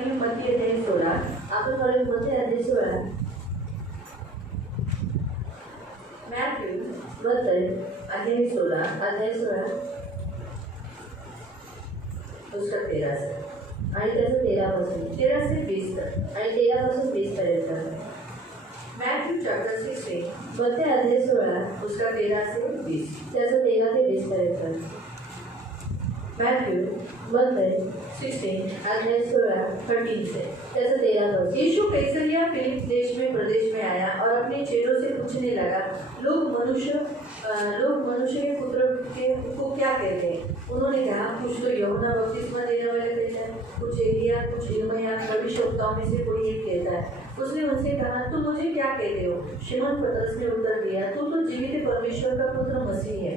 मत्ती अध्याय 16 आपण पढ़े मत्ती अध्याय 16 मत्ती अध्याय 16 पुस्तक 13 से आणि त्याचं 13 से 20 आणि 13 पासून 20 पर्यंत मत्ती चैप्टर 16 मत्ती अध्याय 16 पुस्तक 13 से 20 त्याचं 13 ते 20 पर्यंत मत्ती 16 अध्याय 16 13 से त्याचं 13 पद। यीशु कैसरिया फिलिप देश में प्रदेश में आया और अपने चेलों से पूछने लगा, लोग मनुष्य के पुत्र को क्या कहते हैं? उन्होंने कहा, कुछ तो यूहन्ना बपतिस्मा देने वाला कहता है, कुछ एलिया, कुछ यिर्मयाह भविष्यवक्ताओं में से कोई एक कहता है। उसने उनसे कहा, तुम मुझे क्या कहते हो? शिमोन पतरस ने उत्तर दिया, तू तो जीवित परमेश्वर का पुत्र मसीह है।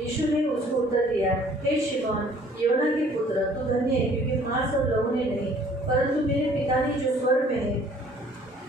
यीशु ने उसको उत्तर दिया, हे शिमोन योना के पुत्र, तू धन्य है, क्योंकि मांस और लहू ने नहीं परंतु मेरे पिता ने जो स्वर्ग में है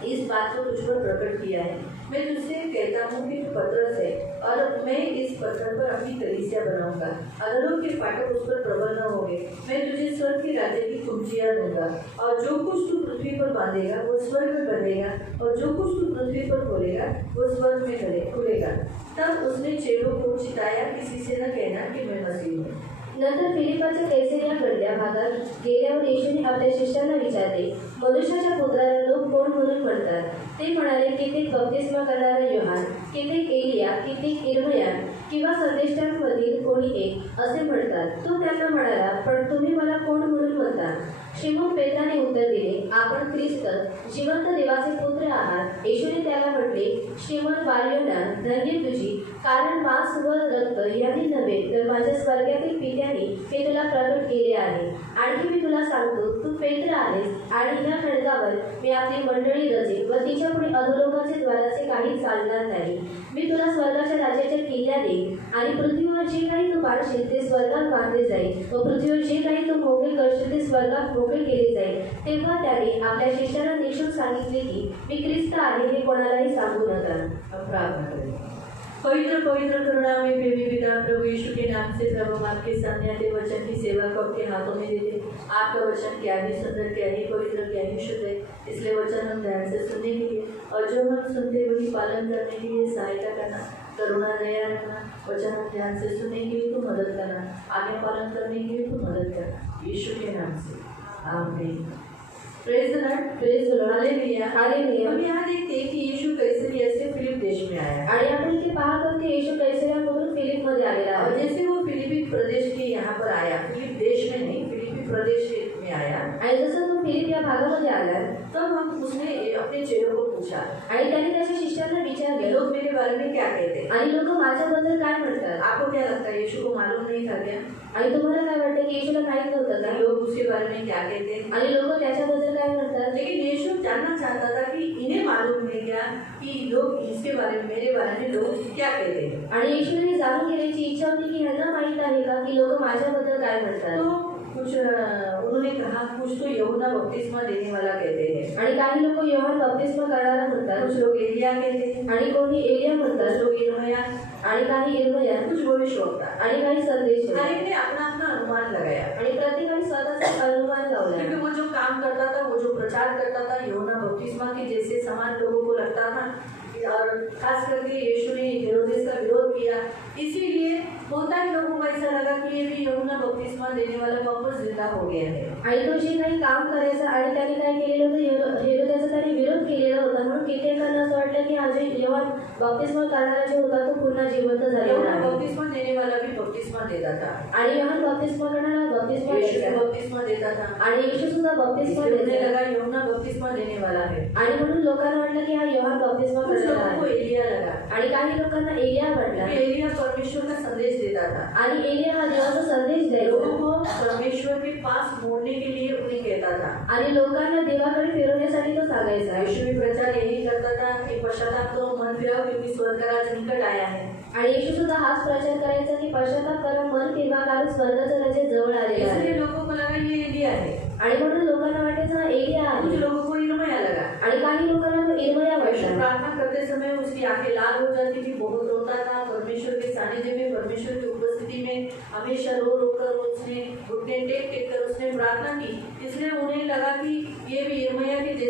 इस बात को तुझ पर प्रकट किया है। मैं तुझसे कहता हूँ कि तू पतरस है और मैं इस पत्थर पर अपनी कलीसिया बनाऊंगा, अधरों के फाटक उस पर प्रबल न होंगे। मैं तुझे स्वर्ग के राज्य की कुंजियां दूंगा, और जो कुछ तू पृथ्वी पर बांधेगा वो स्वर्ग में बंधेगा, और जो कुछ तू पृथ्वी पर खोलेगा वो स्वर्ग में खुलेगा। तब उसने चेलों को चिताया, किसी से न कहना कि मैं मसीह हूँ। नंतर फिलिपाच्या कैसरिया भागात गेल्यावर येशूने आपल्या शिष्यांना विचारले, मनुष्याच्या पुत्राला लोक कोण म्हणून म्हणतात? ते म्हणाले, कित्येक बप्तिस्मा करणारा योहान, कित्येक एलिया, कित्येक यिर्मयाह किंवा संदेष्टांमधील कोणी एक असे म्हणतात। तो त्यांना म्हणाला, पण तुम्ही मला कोण म्हणून म्हणता? शिमोन पेत्राने उत्तर दिले, आपण ख्रिस्त जिवंत देवाचे पुत्र आहात। येशूने त्याला म्हटले, शिमोन बारयोना, धन्य तुझी, कारण मांस व रक्त यांनी नव्हे तर माझ्या स्वर्गातील पित्याने हे तुला प्रकट केले आहे। आणखी मी तुला सांगतो, तू पेत्र आहेस आणि ह्या खडकावर मी आपली मंडळी रचेन व तिच्या पुढे अधोलोकाचे द्वाराचे काही चालणार नाही। मी तुला स्वर्गाच्या राज्याच्या किल्ल्या देईन आणि पृथ्वीवर जे काही तू बांधशील ते स्वर्गात बांधले जाईल व पृथ्वीवर जे काही तू मोकळे करशील ते स्वर्गात मोकळे केले जाईल। तेव्हा त्याने आपल्या शिष्यांना निश्चित सांगितले की मी ख्रिस्त आहे हे कोणालाही सांगू नका। प्रार्थना करें। पवित्र पवित्र करुणामय प्रेमी पिता, प्रभु यीशु के नाम से प्रभु हम आपके सामने आते वचन की सेवा को आपके हाथों में देते। आपका वचन क्या ही सुंदर, क्या ही पवित्र, क्या ही शुद्ध है, इसलिए वचन हम ध्यान से सुनने के लिए और जो हम सुनते वही पालन करने के लिए सहायता करना, करुणा दया रखना। वचन हम ध्यान से सुनने के लिए तो मदद करना, आगे पालन करने के लिए तो मदद करना, यीशु के नाम से आमीन। Praise the lord, praise the lord, hallelujah, hallelujah. हम यहाँ देखते हैं कि यीशु कैसरिया से फिलिप देश में आया आणि आपण इथे पाहतो की येशू कैसरियामधून फिलिप मध्ये आलेला आहे। और जैसे वो फिलिपी प्रदेश के यहाँ पर आया, फिलिप देश में नहीं फिलिपी प्रदेश में आया, आणि जसं तो फिलिप या भागामध्ये आला तब हम उसने अपने चेलों को पूछा आणि त्याने त्याच्या शिष्यांना विचारले, लोग मेरे बारे में क्या कहते हैं? आणि लोक माझ्याबद्दल काय म्हणतात? आपको क्या लगता है, यीशु को मालूम नहीं था क्या? आणि तुम्हाला काय वाटतं की येशूला माहित नव्हतं का लोग उसके बारे में क्या कहते हैं? आणि लोक त्याच्याबद्दल काय म्हणतात? लेकिन यीशु जानना चाहता था कि इन्हें मालूम है क्या कि लोग इसके बारे में, मेरे बारे में लोग क्या कहते हैं? आणि येशूने जाणून घेण्याची इच्छा होती की ह्यांना माहित आहे का की लोक माझ्याबद्दल काय म्हणतात? तो कुछ उन्होंने कहा, कुछ तो यूहन्ना बपतिस्मा देने वाला कहते हैं आणि काही लोक योहान बपतिस्मा करणारा म्हणतात, कुछ लोग एलिया कहते हैं आणि कोणी एलिया म्हणतात, लोग यिर्मयाह आणि काही यिर्मयाह, कुछ भविष्यवक्ता आणि काही संदेश। हर एक ने अपना अपना अनुमान लगाया आणि प्रत्येकाने स्वतःचा अनुमान लावला, क्योंकि वो जो काम करता था, वो जो प्रचार करता था यूहन्ना बपतिस्मा के जैसे समान लोगों को लगता था, और खास करके यीशु ने हेरोदेस का विरोध किया, इसीलिए बहुत सारे लोगों को ऐसा लगा कि ये भी यूहन्ना बपतिस्मा देने वाला वापस जिंदा हो गया है। आणि तो जे काही काम करायचा आणि त्याने काय केलेलं होतं, हेरोदेसचा त्याने विरोध केलेला होता, म्हणून कित्येकांना असं वाटलं की हा जे योहान बपतिस्मा करणारा जो होता तो पुन्हा जिवंत झालेला आहे। बपतिस्मा देने वाला भी बपतिस्मा देता था आणि योहान बपतिस्मा करणारा बपतिस्मा देता था आणि येशू सुद्धा बपतिस्मा देने लगा, यूहन्ना बपतिस्मा देने वाला है। आणि म्हणून लोकांना वाटलं की हा योहान बपतिस्मा करणारा है। एलिया लगा आणि काही लोकांना एलिया वाटला, एलिया परमेश्वर का संदेश देता था आणि एलिया हा देवाचा संदेश द्यायचा, लोगों को परमेश्वर के पास मोड़ने के लिए उन्हें कहता था आणि लोकांना देवाकडे फिरवण्यासाठी तो सांगायचा। यीशु भी प्रचार यही करता था कि पश्चाताप करो, मन फिराओ, क्योंकि स्वर्ग का राज्य निकट आया है। आणि येशू सुद्धा हाच प्रचार करायचा की पश्चाताप करा, मन फिरवा, कारण स्वर्गाचं राज्य जवळ आलेलं आहे। इसलिए लोगों को लगा ये एलिया है आणि म्हणून लोकांना वाटायचं हा एलिया आहे। कुछ लोगों को यिर्मयाह लगा आणि काही लोकांना तो यिर्मयाह वाटला। प्रार्थना करते समय उसकी आंखें लाल हो जाती थी, बहुत रोता था, परमेश्वर के सानिध्य में, परमेश्वर की उपस्थिति में हमेशा रो रो कर उसने घुटने टेक टेक कर उसने प्रार्थना की। इसलिए उन्हें लगा कि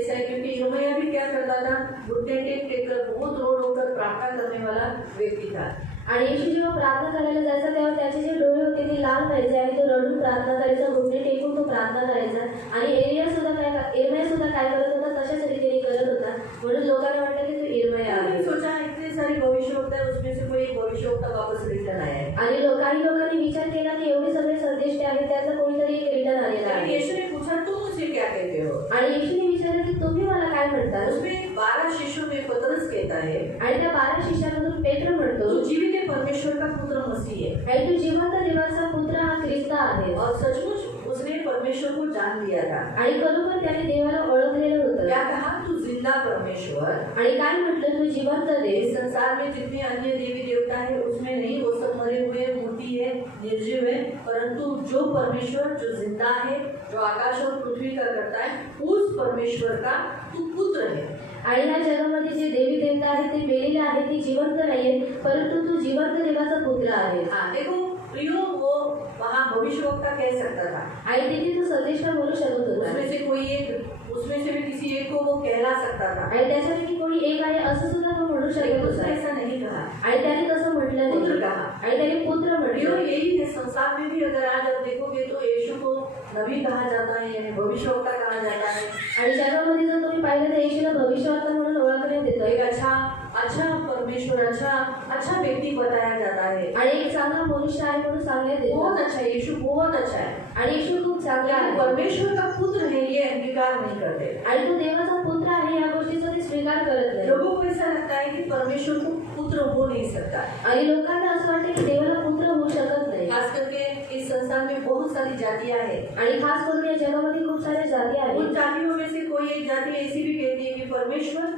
ऐसा है, क्योंकि यिर्मयाह भी क्या करता था, घुटने टेक कर बहुत रो रो कर प्रार्थना करने वाला व्यक्ती था. आणि येशू जेव्हा प्रार्थना करायला जायचा तेव्हा त्याचे जे डोळे होते ते लाल व्हायचे आणि तो रडून प्रार्थना करायचा, घुटणे टेकून तो प्रार्थना करायचा. आणि इर्मयाह सुद्धा काय करत होता, तशाच रीतीने करत होता. म्हणून लोकांना वाटलं की तो इर्मयाह आहे. सोचा इतने सारी भविष्यवक्ता है, उसमें से कोई एक भविष्यवक्ता वापस रिटर्न आया है. आणि काही लोकांनी विचार केला की एवढे सगळे संदेश आहेत त्यातलं कोणीतरी एक रिटर्न आलेला आहे. यीशु ने पूछा तुम मुझे क्या कहते हो. आणि येशूने विचारलं की तुम्ही मला काय म्हणता. उसमें 12 शिष्यों में पतरस कहता है, आणि त्या 12 शिष्यांमधून पेत्र म्हणतो, तू जीवित परमेश्वर का पुत्र मसीह है. आणि तू जिवंत देवाचा पुत्र हा ख्रिस्त आहे. और सचमुच उसने परमेश्वर को जान लिया था. आणि खरोखर त्याने देवाला ओळखलेलं होतं. क्या कहा, तू जिंदा परमेश्वर. आणि काय म्हटलं, तू जिवंत देव. इस संसार में जितने अन्य देवी देवता है उसमें नहीं, वो सब मरे हुए मूर्ति है, निर्जीव है, परंतु जो परमेश्वर जो जिंदा है, जो आकाश और पृथ्वी का करता है, उस परमेश्वर का तू पुत्र है. आणि ह्या जगामध्ये जे देवी देवता आहेत ते मेलेले आहेत, ते जिवंत नाहीये, परंतु तू जिवंत देवाचा पुत्र आहे. हाँ देखो प्रियो, वो वहाँ भविष्यवक्ता कह सकता था. आणि तिथे तो संदेश बोलू शकत होता. उसमें से भी किसी एक को वो कहला सकता था. आणि त्याच्यापैकी कोणी एक आहे असं सुद्धा तो म्हणू शकत उसने होता. ऐसा नहीं कहा. आणि त्याने तसं म्हटलं पुत्र नाही. कहा. आणि त्याने पुत्र प्रियो, म्हटलं. यही है संसार में भी. अगर आज आप देखोगे तो यीशु को नबी कहा जाता है, यानी भविष्यवक्ता कहा जाता है. आणि जगामध्ये जर तुम्ही पाहिलं तर येशूला भविष्यवक्ता म्हणून ओळखण्यात येतं. एक अच्छा परमेश्वर, अच्छा व्यक्ति बताया जाता है. आणि एक चांगला मनुष्य आहे म्हणून सांगण्यात येतं. बहुत अच्छा है, यीशु बहुत अच्छा है. आणि येशू खूप चांगला आहे. परमेश्वर का पुत्र है ये अंगीकार नहीं करते. आणि तो देवाचा पुत्र आहे या गोष्टीचा ते स्वीकार करत नाही. लोगों को ऐसा लगता है कि परमेश्वर को पुत्र हो नहीं सकता. आणि लोकांना असं वाटतं की देवाला पुत्र होऊ शकत नाही. खास करके इस संसार में बहुत सारी जातियां हैं. आणि खास करून या जगामध्ये खूप साऱ्या जाती आहेत. उन जातियों में से कोई एक जाति ऐसी भी कहती है कि परमेश्वर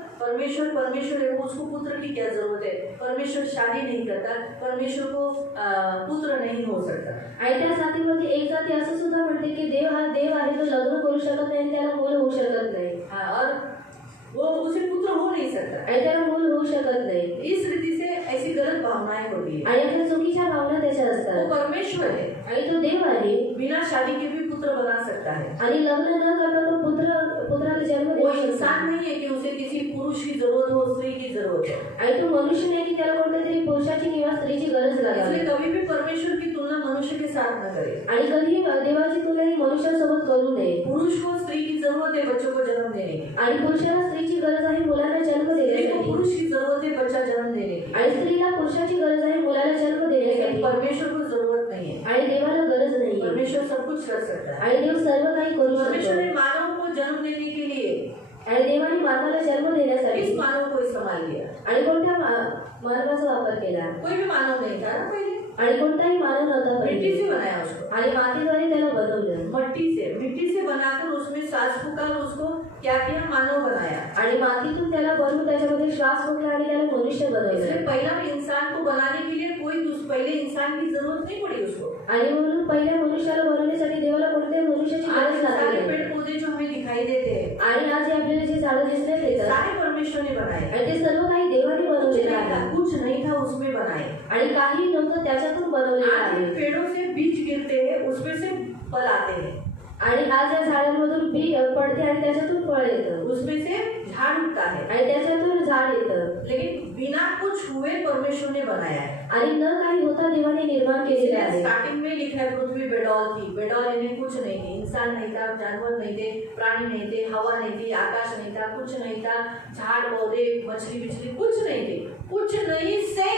है, वो उसको पुत्र की क्या जरूरत है, परमेश्वर शादी नहीं करता, परमेश्वर को पुत्र नहीं हो सकता. आणि त्या जातीमध्ये एक जाती असं सुद्धा म्हणते की देव हा देव आहे, तो लग्न करू शकत नाही आणि त्याला मूल होऊ शकत नाही. हाँ, और वो उसे पुत्र हो नहीं सकता. आणि त्याला मूल होऊ शकत नाही. इस रीति से ऐसी गलत भावनाएं होती है. आणि त्या चुकीच्या भावना त्याच्या वो असतात. परमेश्वर है, आणि तो देव आहे, बिना शादी के भी पुत्र बना सकता है. आणि लग्न न करता तो पुत्राला जन्म वो देऊ शकतो. इंसान नहीं है कि उसे किसी पुरुष की जरूरत हो, स्त्री की जरूरत हो. आणि तो मनुष्य नाही की त्याला कोणत्या तरी पुरुषाची किंवा स्त्रीची गरज लागेल. इसलिए कभी भी परमेश्वर की तुलना मनुष्य के साथ न करे. आणि कधी देवाची तुलना ही मनुष्यासोबत करू नये. पुरुष को स्त्री की जरूरत है बच्चों को जन्म देने की. आणि पुरुषाला स्त्रीची गरज आहे मुलाला जन्म स्त्री को देण्यासाठी. पुरुष की जरूरत है बच्चा जन्म देने की. आणि स्त्रीला पुरुषाची गरज आहे मुलाला जन्म लेकिन देण्यासाठी. परमेश्वर को जरूरत नहीं है. आणि देवाला गरज नाही. परमेश्वर सब कुछ कर सकता है. आणि देव सर्व काही करू परमेश्वर शकतो. ने मानव को जन्म देने के लिए आणि देवाने मानवाला जन्म देण्यासाठी किस मानव को इस्तेमाल किया. आणि कोणत्या मानवाचा वापर केला. कोई भी मानव नहीं था ना पहले. आणि कोणताही मानव नव्हता मिट्टी पहिले. से बनाया उसको. आणि मातीद्वारे त्याला बनवलं. मिट्टी से बनाकर उसमें सांस फूंका, उसको क्या किया, मानव बनाया. आणि मातीतून त्याला बनवून त्याच्यामध्ये श्वास फुंकला आणि त्याला मनुष्य इसलिए बनवलं. पहला इंसान को बनाने के लिए कोई पहले इंसान की जरूरत नहीं पड़ी उसको. आणि म्हणून पहिल्या मनुष्याला बनवण्यासाठी देवाला कोणत्याही मनुष्याची आज गरज सारे लागली. पेड़ पौधे जो हमें दिखाई देते हैं, आणि आज आपल्याला जे झाडं दिसले ते सारे परमेश्वर ने बनाए. आणि ते सर्व काही देवाने बनवलेले आहे. कुछ नहीं था उसमें बनाए. आणि काही नव्हतं त्याच्यातून बनवलेलं आज आहे. इन पेड़ों से बीज गिरते हैं, उसमें से फल आते हैं. आणि आज या झाडांमधून बी पडते आणि त्याच्यातून फळ येतं. उसमें से झाड़ उगता है. आणि त्याच्यातून झाड येतं. लेकिन बिना कुछ हुए परमेश्वर ने बनाया है. आणि न काही होता देवाने निर्माण केलेले आहे. स्टार्टिंग में लिखा है पृथ्वी बेडौल थी. बेडौल यानी कुछ नहीं थी, इंसान नहीं था, जानवर नहीं थे, प्राणी नहीं थे, हवा नहीं थी, आकाश नहीं था, कुछ नहीं था, झाड़ पौधे मछली बिछली कुछ नहीं थे. कुछ नहीं से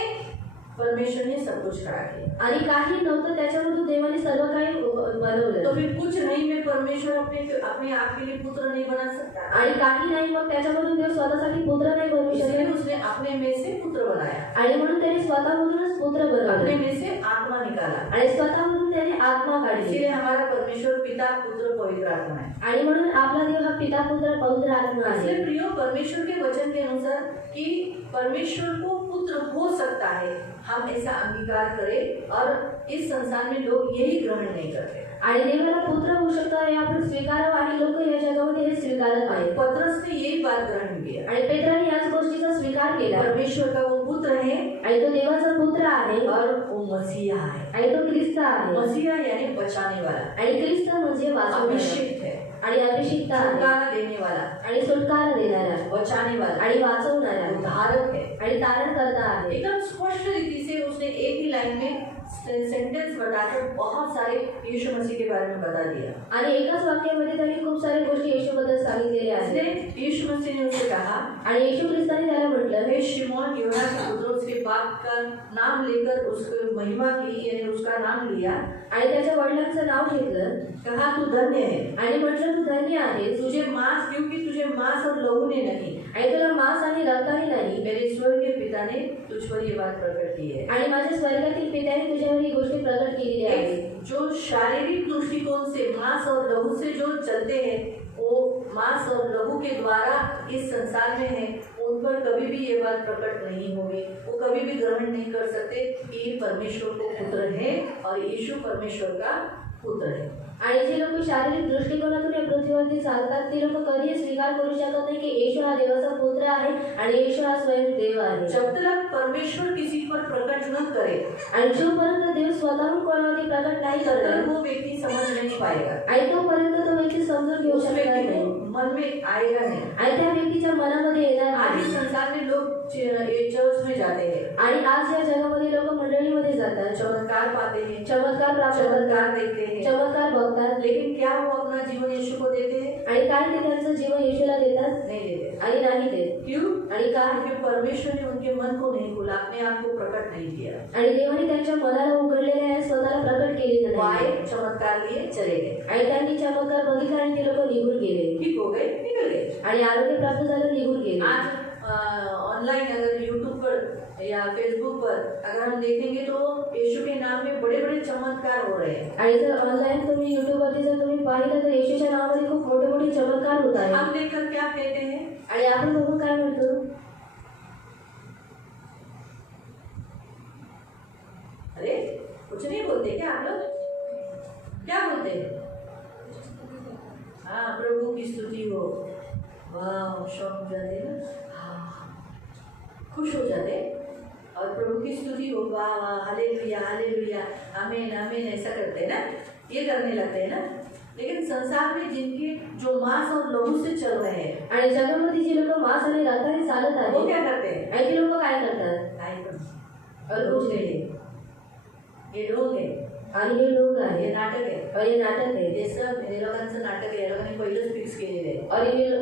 परमेश्वर ने सब कुछ खड़ा किया. आणि काही नव्हतं त्याच्यामधून देवाने सर्व काही बनवलं. तो फिर कुछ नहीं में परमेश्वर अपने आप के लिए पुत्र नहीं बना सकता. आणि काही नाही मग त्याच्यामधून देव स्वतःसाठी पुत्र नाही बनवू इसलिए शकत. उसने अपने में से पुत्र बनाया. आणि म्हणून त्याने स्वतःमधूनच पुत्र अपने बनवलं. में से आत्मा निकाला. आणि स्वतःमधून त्याने आत्मा काढली. इसलिए हमारा परमेश्वर पिता पुत्र पवित्र आत्मा है. आणि म्हणून आपला देव हा पिता पुत्र पवित्र आत्मा आहे. इसलिए प्रियो, परमेश्वर के वचन के अनुसार कि परमेश्वर को पुत्र हो सकता है, हम ऐसा अंगीकार करें. और इस संसार में लोग यही ग्रहण नहीं करते. आणि देवाला पुत्र होऊ शकतो हे आपण स्वीकारावं आणि लोक या जगामध्ये हे स्वीकारत आहेत. पतरस ने यही बात ग्रहण किया. आणि पेत्राने याच गोष्टीचा स्वीकार केला. परमेश्वर का वो पुत्र है आणि तो देवाचा पुत्र आहे और वो मसीहा है. आणि तो ख्रिस्त आहे. मसीहा यानी बचाने वाला, आणि ख्रिस्त म्हणजे वाचवणारा. अभिषेक है. आणि अभिषिक्त आहे छुटकारा देने वाला, आणि सुटकारा देणारा बचाने वाला, आणि वाचवणारा उद्धारक है। आणि तारण करता आहे। एकदम स्पष्ट रीति से उसने एक ही लाइन में सेंटेंस बताकर बहुत सारे यीशु मसीह के बारे में बता दिया। आणि एकाच वाक्यामध्ये त्यांनी खूप साऱ्या गोष्टी येशूबद्दल सांगितलेल्या इसलिए आहेत। यीशु मसीह ने उसे कहा, आणि येशू ख्रिस्ताने त्याला म्हटलं, हे शिमोन योना के पुत्र, उसके बाप का नाम लेकर उसकी महिमा की, यानी उसका नाम लिया आणि त्याच्या वडिलांचं नाव घेतलं, कहा तू धन्य है, आणि म्हटलं तू धन्य आहेस, तुझे मांस, क्योंकि तुझे मांस और लहू ने नहीं, आणि तुला मांस आणि रक्ताने नाही, मेरे स्वर्गीय पिता ने तुझ पर ये बात प्रकट की है। आणि माझ्या स्वर्गातील पित्याने तुझ्यावर ही गोष्ट प्रकट केलेली आहे। जो शारीरिक दृष्टिकोन से मांस और लहू से जो चलते हैं, वो मांस और लहू के द्वारा इस संसार में है, उन पर कभी भी ये बात प्रकट नहीं होगी। वो कभी भी ग्रहण नहीं कर सकते कि ये परमेश्वर को पुत्र है और यीशु परमेश्वर का पुत्र है। आणि जे लोक शारीरिक दृष्टिकोनातून या पृथ्वीवरती चालतात ते लोक कधीही स्वीकार करू शकत नाही की येशू हा देवाचा पुत्र आहे आणि येशू हा स्वयं देव आहे। जब तक परमेश्वर किसी पर प्रकट न करे आणि जोपर्यंत देव स्वतःहून कोणावरती प्रकट नाही तब तक करत, वो व्यक्ति समझ नहीं पाएगा, आणि तोपर्यंत तो व्यक्ती समजून घेऊ उस शकणार व्यक्ति को नाही, मन में आएगा नहीं। आणि त्या व्यक्तीच्या मनामध्ये येणार आज नाही। इस संसार में लोग चर्च में जाते हैं, आणि आज या जगामध्ये लोक मंडळीमध्ये जातात, चमत्कार पाते हैं, चमत्कार प्राप्त करतात, चमत्कार देखते हैं, चमत्कार बघतात, लेकिन क्या वो अपना जीवन यीशु को देते हैं? आणि काय ते त्यांचं जीवन येशूला देतात नहीं देते। आणि नाही देत। क्यों? आणि का? क्योंकि परमेश्वर ने उनके मन को नहीं खोला, अपने आप को प्रकट नहीं किया। आणि देवाने त्यांच्या मनाला उघडलेले आहे, स्वतःला प्रकट केलेलं वो नाही, आए, चमत्कार लिए, चले गए, आणि त्यांनी चमत्कार बघितला आणि ते लोक निघून गेले, ठीक हो गए, निकल गए। आणि आरोग्य प्राप्त झालं, निघून गेले। आज ऑनलाइन अगर यूट्यूब पर या फेसबुक पर अगर हम देखेंगे तो यीशु के नाम में बड़े बड़े चमत्कार हो रहे हैं। आणि जर ऑनलाईन तुम्ही युट्यूबवरती जर तुम्ही पाहिलं तर येशूच्या नावामध्ये खूप मोठे मोठे चमत्कार होत आहेत। हम देखकर क्या कहते हैं? आणि आपण बघून काय म्हणतो? अरे कुछ नहीं बोलते क्या आप लोग? क्या बोलते हैं? हाँ, प्रभु की स्तुति हो, वाह, शौक हो जाते ना, हाँ, खुश हो जाते और प्रभु की स्तुति हो, वाह वाह, हालेलुया हालेलुया, आमीन आमीन, ऐसा करते हैं ना, ये करने लगते हैं ना। लेकिन संसार में जिनके जो मांस और लहू से चल रहे हैं, आणि जगामध्ये जे लोक मांस आणि रक्ताने चालत वो आहेत, क्या करते हैं? आणि ते लोक काय करतात? काय पण और कुछ नहीं, ये ढोंग है, आणि हे लोक ये आहे, नाटक है, और ये नाटक है, हे सब हे लोकांचं नाटक आहे, या लोकांनी पहिलंच फिक्स केलेलं आहे। और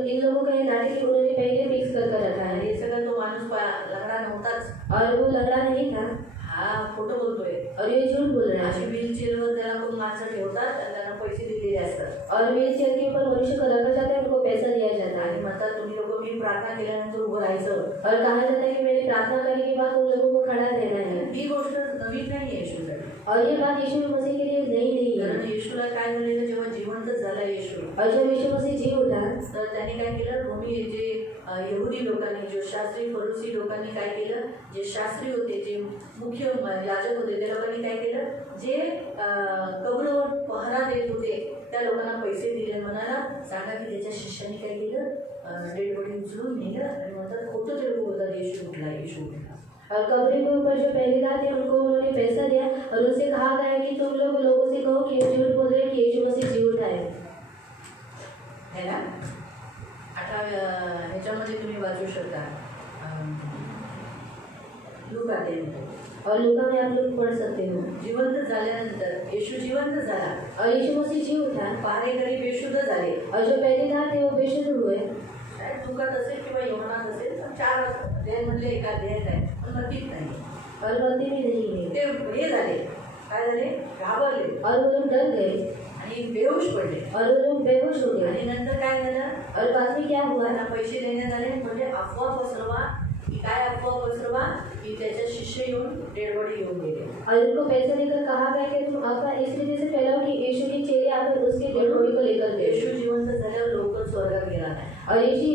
इन लोगों का ये नाटक उन्होंने पहले फिक्स कर रखा है, हे सगळं तो माणूस लंगडा नव्हताच, और वो लंगड़ा नहीं था, हा खोटं बोलतोय। और ये झूठ बोल रहा अशी है। व्हीलचेअरवर त्याला कोण माणसं ठेवतात आणि त्यांना पैसे दिलेले असतात और व्हीलचेयर के ऊपर मनुष्य को रखा जाता है, उनको पैसा दिया जाता आणि है, म्हणतात तुम्ही लोक मी प्रार्थना केल्यानंतर उभं राहायचं। और कहा जाता है कि मैंने प्रार्थना करने के बाद उन लोगों को खड़ा रहना है। ही गोष्ट नवीन नाही आहे येशूसाठी, और ये बात यीशु मसीह के लिए नई नहीं है। कारण येशूला काय झालेलं, जेव्हा जिवंत झाला येशू, और जब यीशु मसीह जी उठा तर त्यांनी काय केलं, रोमी जे यहुदी लोकांनी, जो शास्त्री फरोसी लोकांनी काय केलं, जे शास्त्री होते, जे मुख्य याजक होते, त्या लोकांनी काय केलं, जे कबरवर पहरा देत होते त्या लोकांना पैसे दिले, म्हणाला सांगा की त्याच्या शिष्याने काय केलं, डेड बॉडी उचलून नेलं आणि म्हणतात खोटं ते लोक बोलतात येशू उठला, येशू उठला। और कब्र के ऊपर जो पहरेदार थे उनको उन्होंने पैसा दिया और उनसे कहा गया कि तुम लोगों से कहो कि ये झूठ बोल रहे हैं कि यीशु मसीह जी उठा है ना। 18 ह्याच्यामध्ये तुम्ही वाचू शकता, लूका 3 और लूका में आप लोग पढ़ सकते हो। जिवंत झाल्यानंतर येशू जिवंत झाला और यीशु मसीह जी उठा पहारेकरी बेशुद्ध झाले, और जो पहरेदार थे वो बेशुद्ध हुए। शायद लूकात असेल किंवा योहानात असेल, पण 4 अध्यायामधले एक अध्यायात आहे, पण नक्कीच नाही। और मत्ती में नहीं है। ते हे झाले, काय झाले, घाबरले और वो लोग डर गए आणि बेहोश पडले। और वो लोग बेहोश हो गए। आणि नंतर काय झालं, और बाद में क्या हुआ? त्यांना पैसे देण्यात आले, म्हणजे अफवा पसरवा की काय, अफवा पसरवा की त्याच्या शिष्य येऊन डेड बॉडी घेऊन गेले। और उनको पैसे देकर कहा गया कि तुम अफवाह इस रीति से फैलाओ कि यीशु के चेले आकर उसके डेड बॉडी को लेकर गए। येशू जिवंत झाल्यावर लवकर स्वर्गात गेला नाही, और यीशु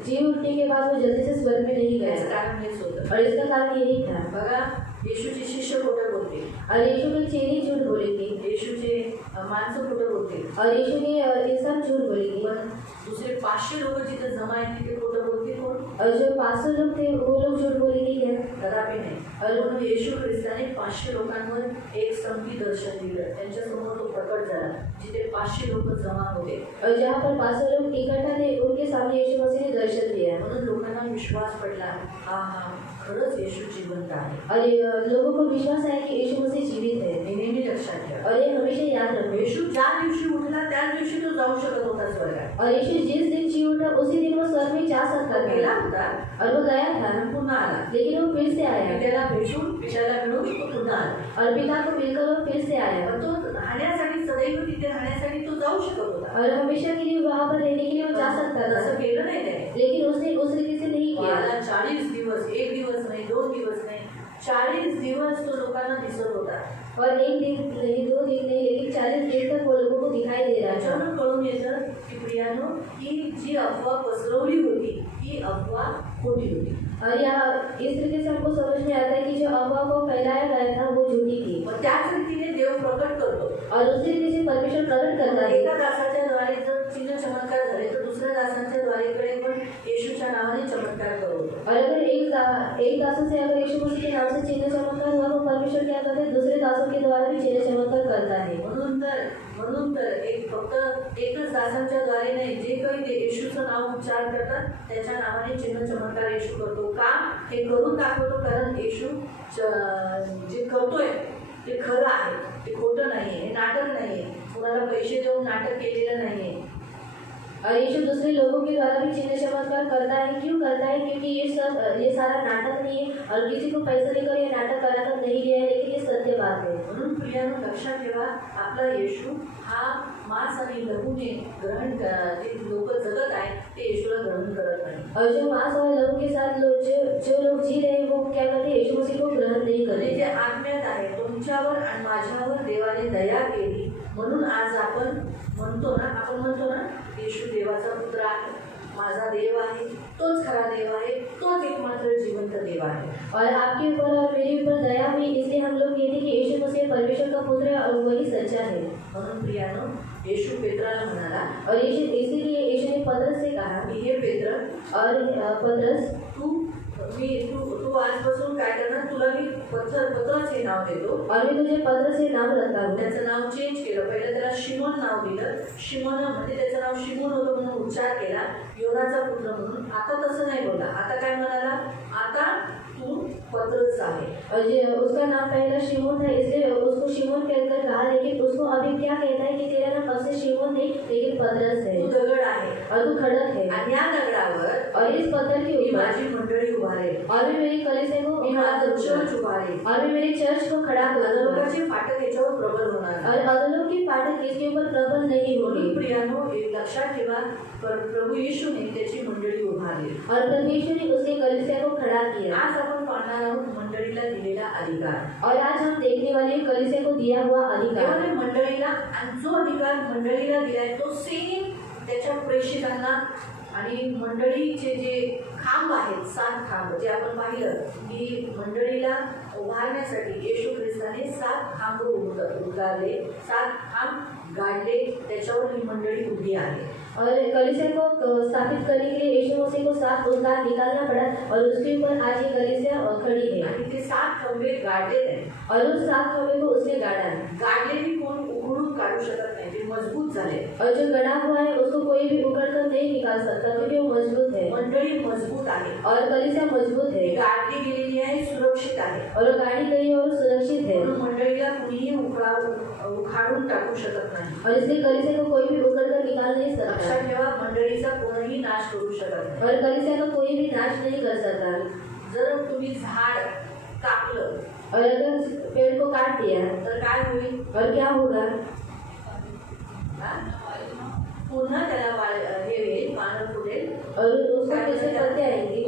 जी उठने के बाद वो जल्दी से स्वर्ग में नहीं याचं गया। कारण हेच होतं। और इसका कारण यही था। बघा, येशूचे शिष्य खोटं बोलतील, और यीशु के चेले झूठ बोलेंगे, येशूचे माणसं खोटं बोलतील, और यीशु के इंसान झूठ बोलेंगे। पण दुसरे 500 लोक जिथे जमा आहेत तिथे खोटं बोलतील कोण? और जो 500 लोग थे वो लोग झूठ बोलेंगे क्या? कदापि नाही. आणि म्हणून येशू ख्रिस्ताने 500 लोकांवर एक संगती दर्शन दिलं. त्यांच्यासमोर तो प्रकट झाला जिथे 500 लोक जमा होते. और जहाँ पर 500 लोग इकट्ठा थे उनके सामने यीशु मसीह ने दर्शन दिया. म्हणून लोकांना विश्वास पडला, हा खरंच येशू जिवंत आहे. और लोगों को विश्वास है कि यीशु मसीह जीवित है. हे नेहमी लक्षात ठेवा. और ये हमेशा याद रखो. येशू ज्या दिवशी उठला त्याच दिवशी तो जाऊ शकत होता स्वर्गात. और यीशु जिस दिन जी उठा उसी दिन वो स्वर्ग में जा सकता गेला था. होता और वो गया था आणि पुन्हा आला. लेकिन वो फिर से आया. त्याला भेटून पित्याला मिळून तो पुन्हा आला. और पिता को मिलकर वो फिर से आया. पण तो राहण्यासाठी सदैव तिथे राहण्यासाठी तो जाऊ शकत होता. और हमेशा के लिए वहाँ पर रहने के लिए वो जा सकता था. तसं केलं नाही त्याने. लेकिन उसने उस तरीके से नहीं किया. 40 दिवस, 1 दिवस नाही, 2 दिवस नाही, 40 दिवस तो लोकांना दिसत होता. और एक दिन नहीं, 2 दिन नहीं, लेकिन 40 दिन तक वो लोगों को दिखाई दे रहा था. त्याच्यावरून कळून येतं की प्रियानो ही जी अफवा पसरवली होती ही अफवा खोटी होती. और यहाँ इस तरीके से हमको समझ में आता है कि जो अफवाह को फैलाया गया था वो झूठी थी. मग त्याच रीतीने देव प्रकट करतो. और उसी रीति से परमेश्वर प्रकट करता है. एका दासाच्या द्वारे जर चिन्ह चमत्कार झाले तर दुसऱ्या दासांच्या द्वारेकडे पण येशूच्या नावाने चमत्कार करतो. और अगर एक दासों से अगर यीशु मसीह के नाम से चिन्ह चमत्कार हुआ तो परमेश्वर क्या करता है, दूसरे दासों के द्वारा भी चिन्ह चमत्कार करता है. म्हणून तर फक्त एकच दासांच्या द्वारे नाही, जे काही ते येशूचं नाव उच्चार करतात त्याच्या नावाने चिन्ह चमत्कार येशू करतो. का हे करून दाखवतो? कारण येशू जे करतोय ते खरं आहे, ते खोटं नाहीये, हे नाटक नाहीये, कुणाला पैसे देऊन नाटक केलेलं नाहीये. और यीशु दूसरे लोगों के द्वारा भी चिन्ह चमत्कार करता है. क्यों करता है? क्योंकि ये सारा नाटक नहीं है और किसी को पैसा देकर ये नाटक कराकर नहीं गया है, लेकिन ये सत्य बात है. म्हणून प्रियानो लक्षात ठेवा, आपला येशू हा मांस आणि लहूने ग्रहण जे लोक जगत आहेत ते येशूला ग्रहण करत नाही. और जो मांस और लहू के साथ जो लोग जी रहे हैं वो क्या करते हैं, यीशु मसीह को ग्रहण नहीं करते. जे आत्म्यात आहे तुमच्यावर आणि माझ्यावर देवाने दया केली म्हणून आज आपण म्हणतो ना येशू देवाचा पुत्र आहे, माझा देव आहे, तोच खरा देव आहे, तोच एकमात्र जिवंत देव आहे. और आपके ऊपर और मेरे ऊपर दया हुई, इसलिए हम लोग कहते हैं कि यीशु मसीह परमेश्वर का पुत्र है और वही सच्चा है. म्हणून प्रियानो येशू पेत्राला म्हणाला, और इसीलिए यीशु ने पतरस से कहा की हे पेत्र, और पतरस तू आजपासून काय करणार, तुला मी पतरस हे नाव देतो. और मैं तुझे पतरस हे नाव रखता हूँ. त्याचं नाव चेंज केलं. पहिलं त्याला शिमोन नाव दिलं. शिमोन म्हणजे त्याचं नाव शिमोन होतं म्हणून उच्चार केला, योनाचा पुत्र म्हणून. आता तसं नाही बोलला. आता काय म्हणाला, आता तू पतरस आहे. और उसका नाम पहला शिमोन था, इसलिए उसको शिमोन कहकर कहा. लेकिन उसको अभी क्या कहता है कि तेरा नाम अब से शिमोन नहीं लेकिन पतरस है. तू दगड आहे और तू खड़क है. आणि या दगडावर और इस पत्थर के मी ऊपर माझी मंडळी उभारेल. और मैं मेरी कलीसिया को मी खड़ा माझं करूंगा. चर्च उभारेल. और मैं मेरी चर्च को खड़ा करूंगा. अधोलोकाचे फाटक याच्यावर प्रबल होणार. और अधोलोक की फाटक इसके ऊपर प्रबल नहीं होगी. म्हणून प्रियानो एक लक्षात ठेवा, प्रभू येशूने त्याची मंडळी उभारली. और प्रभु यीशु ने उसके कलीसिया को खड़ा किया. आज आपण पाहणार आहोत मंडळीला दिलेला अधिकार. और आज हम देखने वाले कलीसिया को दिया हुआ अधिकार. देवाने मंडळीला आणि जो अधिकार मंडळीला दिलाय तो सेम त्याच्या प्रेषितांना आणि मंडळीचे जे खांब आहेत, 7 खांब जे आपण पाहिलं की मंडळीला उभारण्यासाठी येशू ख्रिस्ताने 7 खांब उभारले, 7 खांब गाडले, त्याच्यावर ही मंडळी उभी आहे. और कलीसिया को स्थापित करने के लिए यीशु मसीह को 7 उद्धार निकालना पड़ा और उसके ऊपर आज ये कलीसिया खड़ी है. आणि ते 7 खंबे गाडले नाही. और उस 7 खंबे को उसने गाड़ा है. गाडलेली कोण उघडून काढू शकत नाही, ते मजबूत झाले. और जो गड़ा हुआ है उसको कोई भी उखड़ कर नहीं निकाल सकता क्योंकि वो मजबूत है. मंडळी मजबूत आहे और कलीसिया मजबूत है. गाडली गेलेली आहे, सुरक्षित आहे. और गाड़ी गई और सुरक्षित है. म्हणून मंडळीला कुणीही उखाडून टाकू शकत नाही. और इसलिए कलीसिया को कोई भी उखड़ कर निकाल नहीं सकता. लक्षात ठेवा, मंडळीचा कोणीही नाश करू शकत नाही. और कलीसिया का कोई भी नाश नहीं कर सकता. जर तुम्ही झाड कापलं और अगर पेड़ को काट दिया तर काय होईल? और क्या होगा? पुन्हा त्याला हे होईल, पानं फुटेल. और उसको कैसे पत्ते आएंगे?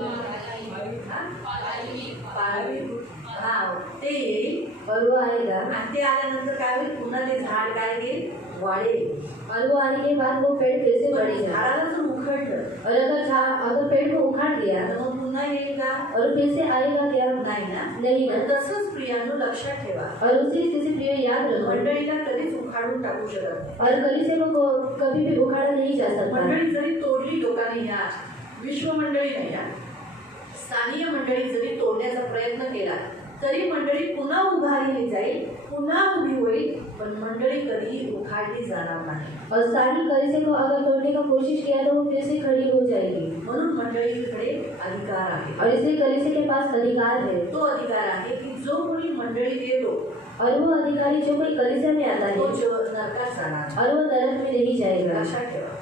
ते येईल और वो आएगा. आणि ते आल्यानंतर काय होईल? पुन्हा ते झाड काय घेईल? वाढेल. और वो आने के बाद वो पेड़ फिर से बढ़ेगा. झाडाला जर उखडलं और अगर पेड़ को उखाड़ दिया तर मग पुन्हा येईल का? और फिर से आएगा क्या? नाही ना. नहीं ना. तसंच प्रियानो लक्षात ठेवा, और उसी स्थिति प्रिय याद रखो, मंडळीला कधीच उखाडून टाकू शकत नाही. और कलीसिया को कभी भी उखाड़ा नहीं जा सकता. मंडळी जरी तोडली लोकांनी, या विश्व मंडळी नाही, या स्थानीय मंडळी जरी तोडण्याचा प्रयत्न केला तरी मंडळी पुन्हा उभारली जाईल, पुन्हा उभी होईल, पण मंडळी कधीही उखाडली जाणार नाही. और स्थानीय कलीसिया को अगर तोड़ने का कोशिश किया तो वो फिर से खड़ी हो जाएगी. म्हणून मंडळीकडे अधिकार आहे. और इसलिए कलीसिया के पास अधिकार है. तो अधिकार आहे की जो कोणी मंडळीत येतो और वो अधिकारी जो कोई कलीसिया में आता तो है नरकात जाणार. और वो नरक में नहीं जाएगा. लक्षात ठेवा,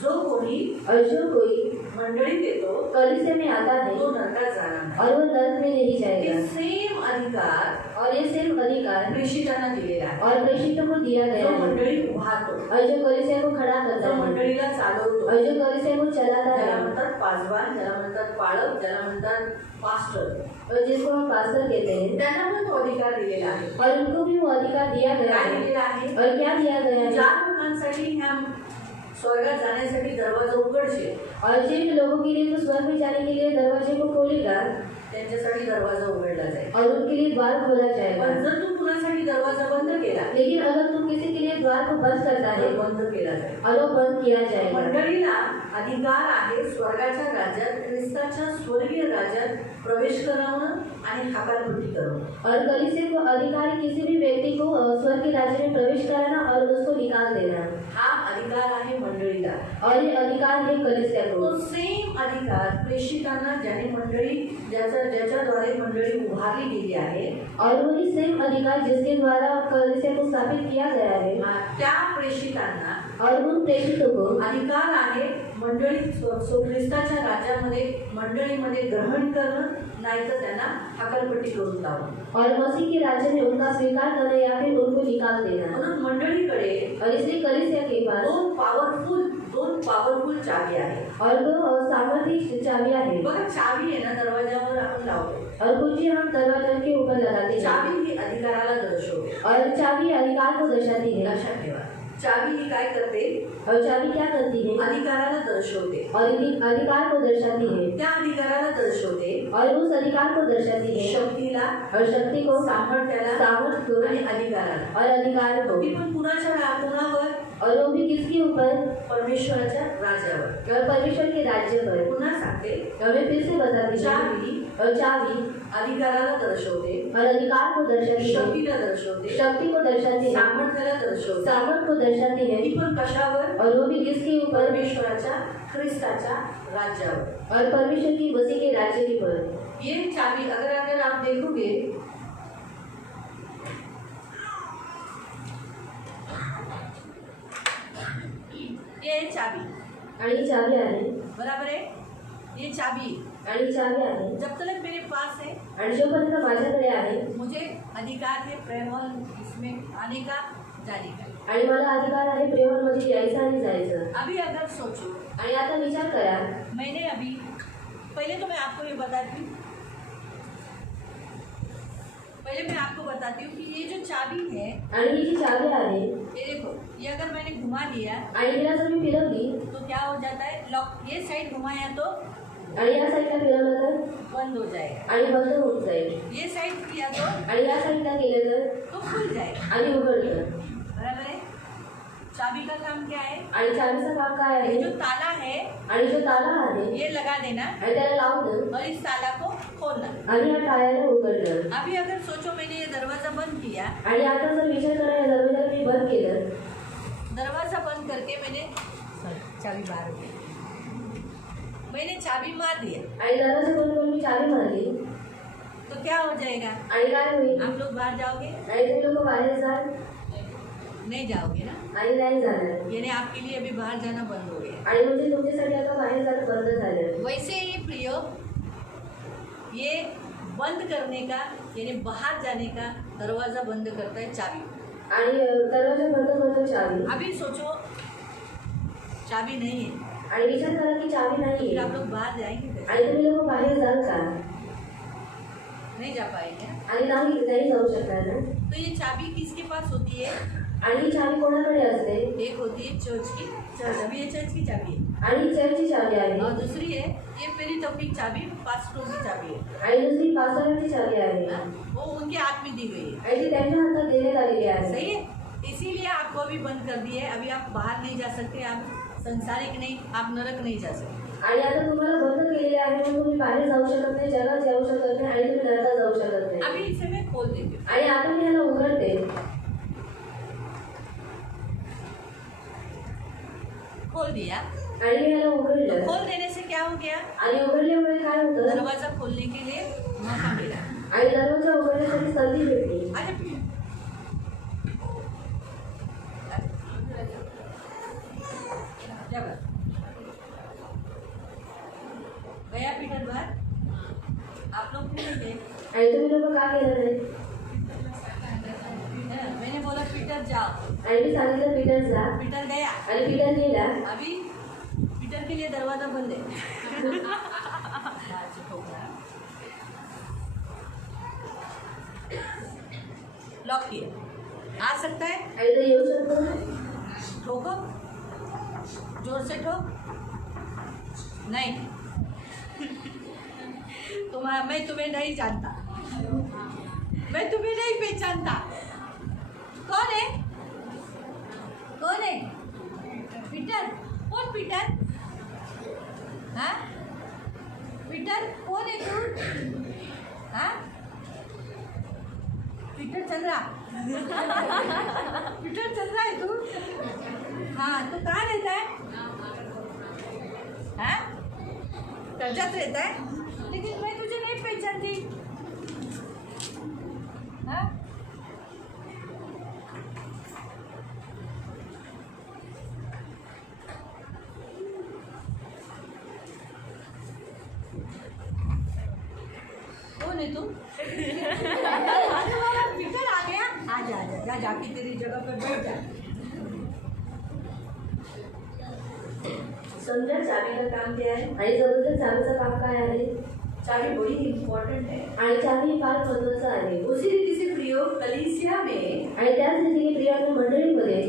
जो कोणी और जो कोई मंडळीत येतो कलीसिया में आता है तो नरकात जाणार नाही. और वो नरक में नहीं हे जाएगा. सेम अधिकार और ये सिर्फ अधिकार प्रेषितांना दिलेला आहे. और प्रेषितों को दिया गया जो है. मंडळी उभारतो, और जो कलीसिया को खड़ा करता जो है मंडळीला चालवतो, और जो कलीसिया को चलाता ज्याला है म्हणतात पासवान, ज्याला म्हणतात पाळक, ज्याला म्हणतात पास्टर, और जिसको हम पास्टर कहते हैं, त्यांना पण तो अधिकार दिलेला आहे. और उनको भी वो अधिकार दिया गया काय है. दिलेला आहे? और क्या दिया गया है? ज्या लोकांसाठी ह्या स्वर्गात जाण्यासाठी दरवाजा उघडशील और जिन लोगों के लिए तो स्वर्ग में जाने के लिए दरवाजे को खोलेगा त्यांच्यासाठी दरवाजा उघडला जाईल. और उनके लिए द्वार खोला जाएगा. पण जर तू कुणासाठी दरवाजा बंद केला लेकिन अगर तुम किसी के लिए द्वार को बंद करता है तर बंद केला जाईल. और वो बंद किया जाएगा. मंडळीला अधिकार आहे स्वर्गाच्या राज्यात, ख्रिस्ताच्या स्वर्गीय राज्यात प्रवेश करवणं आणि हकालपट्टी करणं. और कलीसिया को अधिकार है किसी भी व्यक्ति को स्वर्ग के राज्य में प्रवेश कराना और उसको निकाल देना. हा अधिकार आहे मंडळीला. और ये अधिकार है कलीसिया को. तो सेम अधिकार प्रेषितांना, ज्याने मंडळी ज्याच्याद्वारे मंडळी उभारली गेली आहे, और वही सेम अधिकार जिसके द्वारा कलीसिया को स्थापित किया गया है, त्या प्रेषितांना और उन प्रेषितों को अधिकार आहे मंडळी ख्रिस्ताच्या राज्यामध्ये मंडळीमध्ये ग्रहण करणं, नाहीतर त्यांना हकालपट्टी करून लावणं. और मसीह के राज्य में उनका स्वीकार करना या फिर उनको निकाल देना. म्हणून मंडळीकडे और इसलिए कलीसिया के पास दोन पॉवरफुल चावी आहे. और दो सामर्थ्य चाबियां हैं. बघा, चावी आहे ना दरवाजावर आपण लावतो. और कुंजी हम दरवाजे के ऊपर लगाते हैं. चावी ही अधिकाराला दर्शवते. और चाबी अधिकार को दर्शाती है. लक्षात ठेवा, चावी ही काय करते? और चाबी क्या करती है? अधिकाराला दर्शवते. और अधिकार को दर्शाती है. त्या अधिकाराला दर्शवते और उस अधिकार को दर्शाती है. शक्तीला, और शक्ति को, सामर्थ्याला सामर्थ्य को आणि अधिकाराला. और अधिकार को. ती पण कुणावर? और वो भी किसके ऊपर? परमेश्वराच्या राज्यावर. और परमेश्वर के राज्य पर. पुन्हा सांगते, और मैं फिर से बताती हूँ. चावी और चाबी अधिकाराला दर्शवते, और अधिकार को दर्शाती है. शक्तीला दर्शवते, शक्ति को दर्शाती है. सामर्थ्याला दर्शवते. सामर्थ्य को दर्शाती है. ती पण कशावर? और वो भी किसके ऊपर? परमेश्वराच्या ख्रिस्ताच्या राज्यावर. और परमेश्वर की मसीह के राज्य के पर. ये चाबी अगर आप देखोगे, ये चाबी आणि चाबी आहे. बराबर है, ये चाबी आणि चाबी आहे. जब तक मेरे पास है, आणि जोपर्यंत माझ्याकडे आहे, मुझे अधिकार है प्रेम हॉल इसमें आने का, जाने का. आणि मला अधिकार आहे प्रेम मध्ये यायचं आणि जायचं. अभी अगर सोचो, आणि आता विचार करा, मैंने अभी पहले तो मैं आपको ये बताती हूँ, कि ये जो चाबी है, आणि ही जी चाबी आहे, ये देखो, ये अगर मैंने घुमा दिया आणि हिला जर मी फिरवली तो क्या हो जाता है, लॉक. ये साइड घुमाया तो आणि या साईडला फिरवलं तर बंद हो जाएगा. आणि बंद होऊन जाईल. ये साइड किया तो आणि या साईडला केलं तर तो खुल जाएगा. आणि उघडलं. बराबर है. चाबी का काम क्या है? आणि चाबीचं काम काय ये आहे? जो ताला है आणि जो ताला आहे ये लगा देना आणि त्याला लावलं और इस ताला को खोलना. आणि या टाळ्याला उघडलं. अभी अगर सोचो, मैंने ये दरवाजा बंद किया, आणि आता जर विचार करा, या दरवाजाला मी बंद केलं, दरवाजा बंद करके मैंने चाबी बाहर हो गई, मैंने चाबी मार दिया, आणि दरवाजा बंद करून मी चाबी मारली, तो क्या हो जाएगा? आणि काय होईल? आप लोग बाहर जाओगे? आणि तुम्ही लोक बाहेर जाल नहीं जाओगे ना. आणि नाही जाणार. यानी आपके लिए अभी बाहर जाना बंद हो गया. आणि म्हणजे तुमच्यासाठी आता बाहेर जाणं बंद झालं. वैसे ही प्रियो, ये बंद करने का यानी बाहर जाने का दरवाजा बंद करता है चाबी. आणि दरवाजा बंद करतो चाबी. अभी सोचो, चाबी नहीं है, आणि विचार करा की चाबी फिर नाहीये, आप लोग बाहर जाएंगे कैसे? आणि तुम्ही लोक बाहेर जाल का? नहीं जा पाएंगे. आणि नाही जाऊ शकणार ना. तो ये चाबी किसके पास होती है? आणि ही चाबी कोणाकडे असते? एक होती है चर्च की चाबी, ये चर्च की चाबी है. आणि चर्चची चाबी आहे. और दूसरी है ये मेरी तौफीक चाबी, पास्टरों की चाबी है. आणि दुसरी पास्टरांची चाबी आहे. वो उनके हाथ में दी गई है. आणि ती त्यांच्या हातात देण्यात आलेली आहे. सही है. इसीलिए आपको अभी बंद कर दिया है. अभी आप बाहर नहीं जा सकते, आप संसारिक नहीं, आप नरक नहीं जा सकते. आणि आता तुम्हाला बंद केलेले आहे म्हणून तुम्ही बाहेर जाऊ शकत नाही, जगात जाऊ शकत नाही आणि तुम्ही नरकात जाऊ शकत नाही. अभी इसे मैं खोल देती हूँ. आणि आता मी ह्याला उघडते. खोल दिया. आणि मी ह्याला उघडलं. खोल देने से क्या हो गया? आणि उघडल्यामुळे काय होतं? दरवाजा खोलने के लिए मौका मिला. आणि दरवाजा उघडण्यासाठी संधी भेटली. अरे जब गया पीटर बाहर, आप लोग क्यों नहीं गए? आणि तुम्ही लोक का केलं नाही? मैंने बोला पीटर जाओ. आणि मी सांगितलं पीटर जा. पीटर गया. आणि पीटर गेला. अभी पीटर के लिए दरवाजा बंद है. Lock KIA. आ सकता है? आणि तो येऊ शकतो. ठोको, जोर से ठोक. नहीं. मैं तुम्हें नहीं जानता. मैं तुम्हें नहीं पहचानता. कौन है? कौन है? पीटर. कौन पीटर? हाँ? पीटर कौन है तू? हाँ? पीटर चंद्रा. पीटर चंद्रा है तू? हाँ, तो कहाँ रहता है? हाँ? कर्जत रहता है? लेकिन मैं तुझे नहीं पहचानती. हाँ? कौन है तू? पीटर आ गया. आजा आजा, जा जाके तेरी जगह पर बैठ जा. समझा चाबी का काम क्या है? आणि जबरदस्त चाबीचं काम काय आहे? चाबी बड़ी इम्पोर्टेंट है. आणि चाबी फार महत्वाचं आहे. उसी रीति से प्रियो कलीसिया में आणि त्याच रीतीने प्रियाच्या मंडळीमध्ये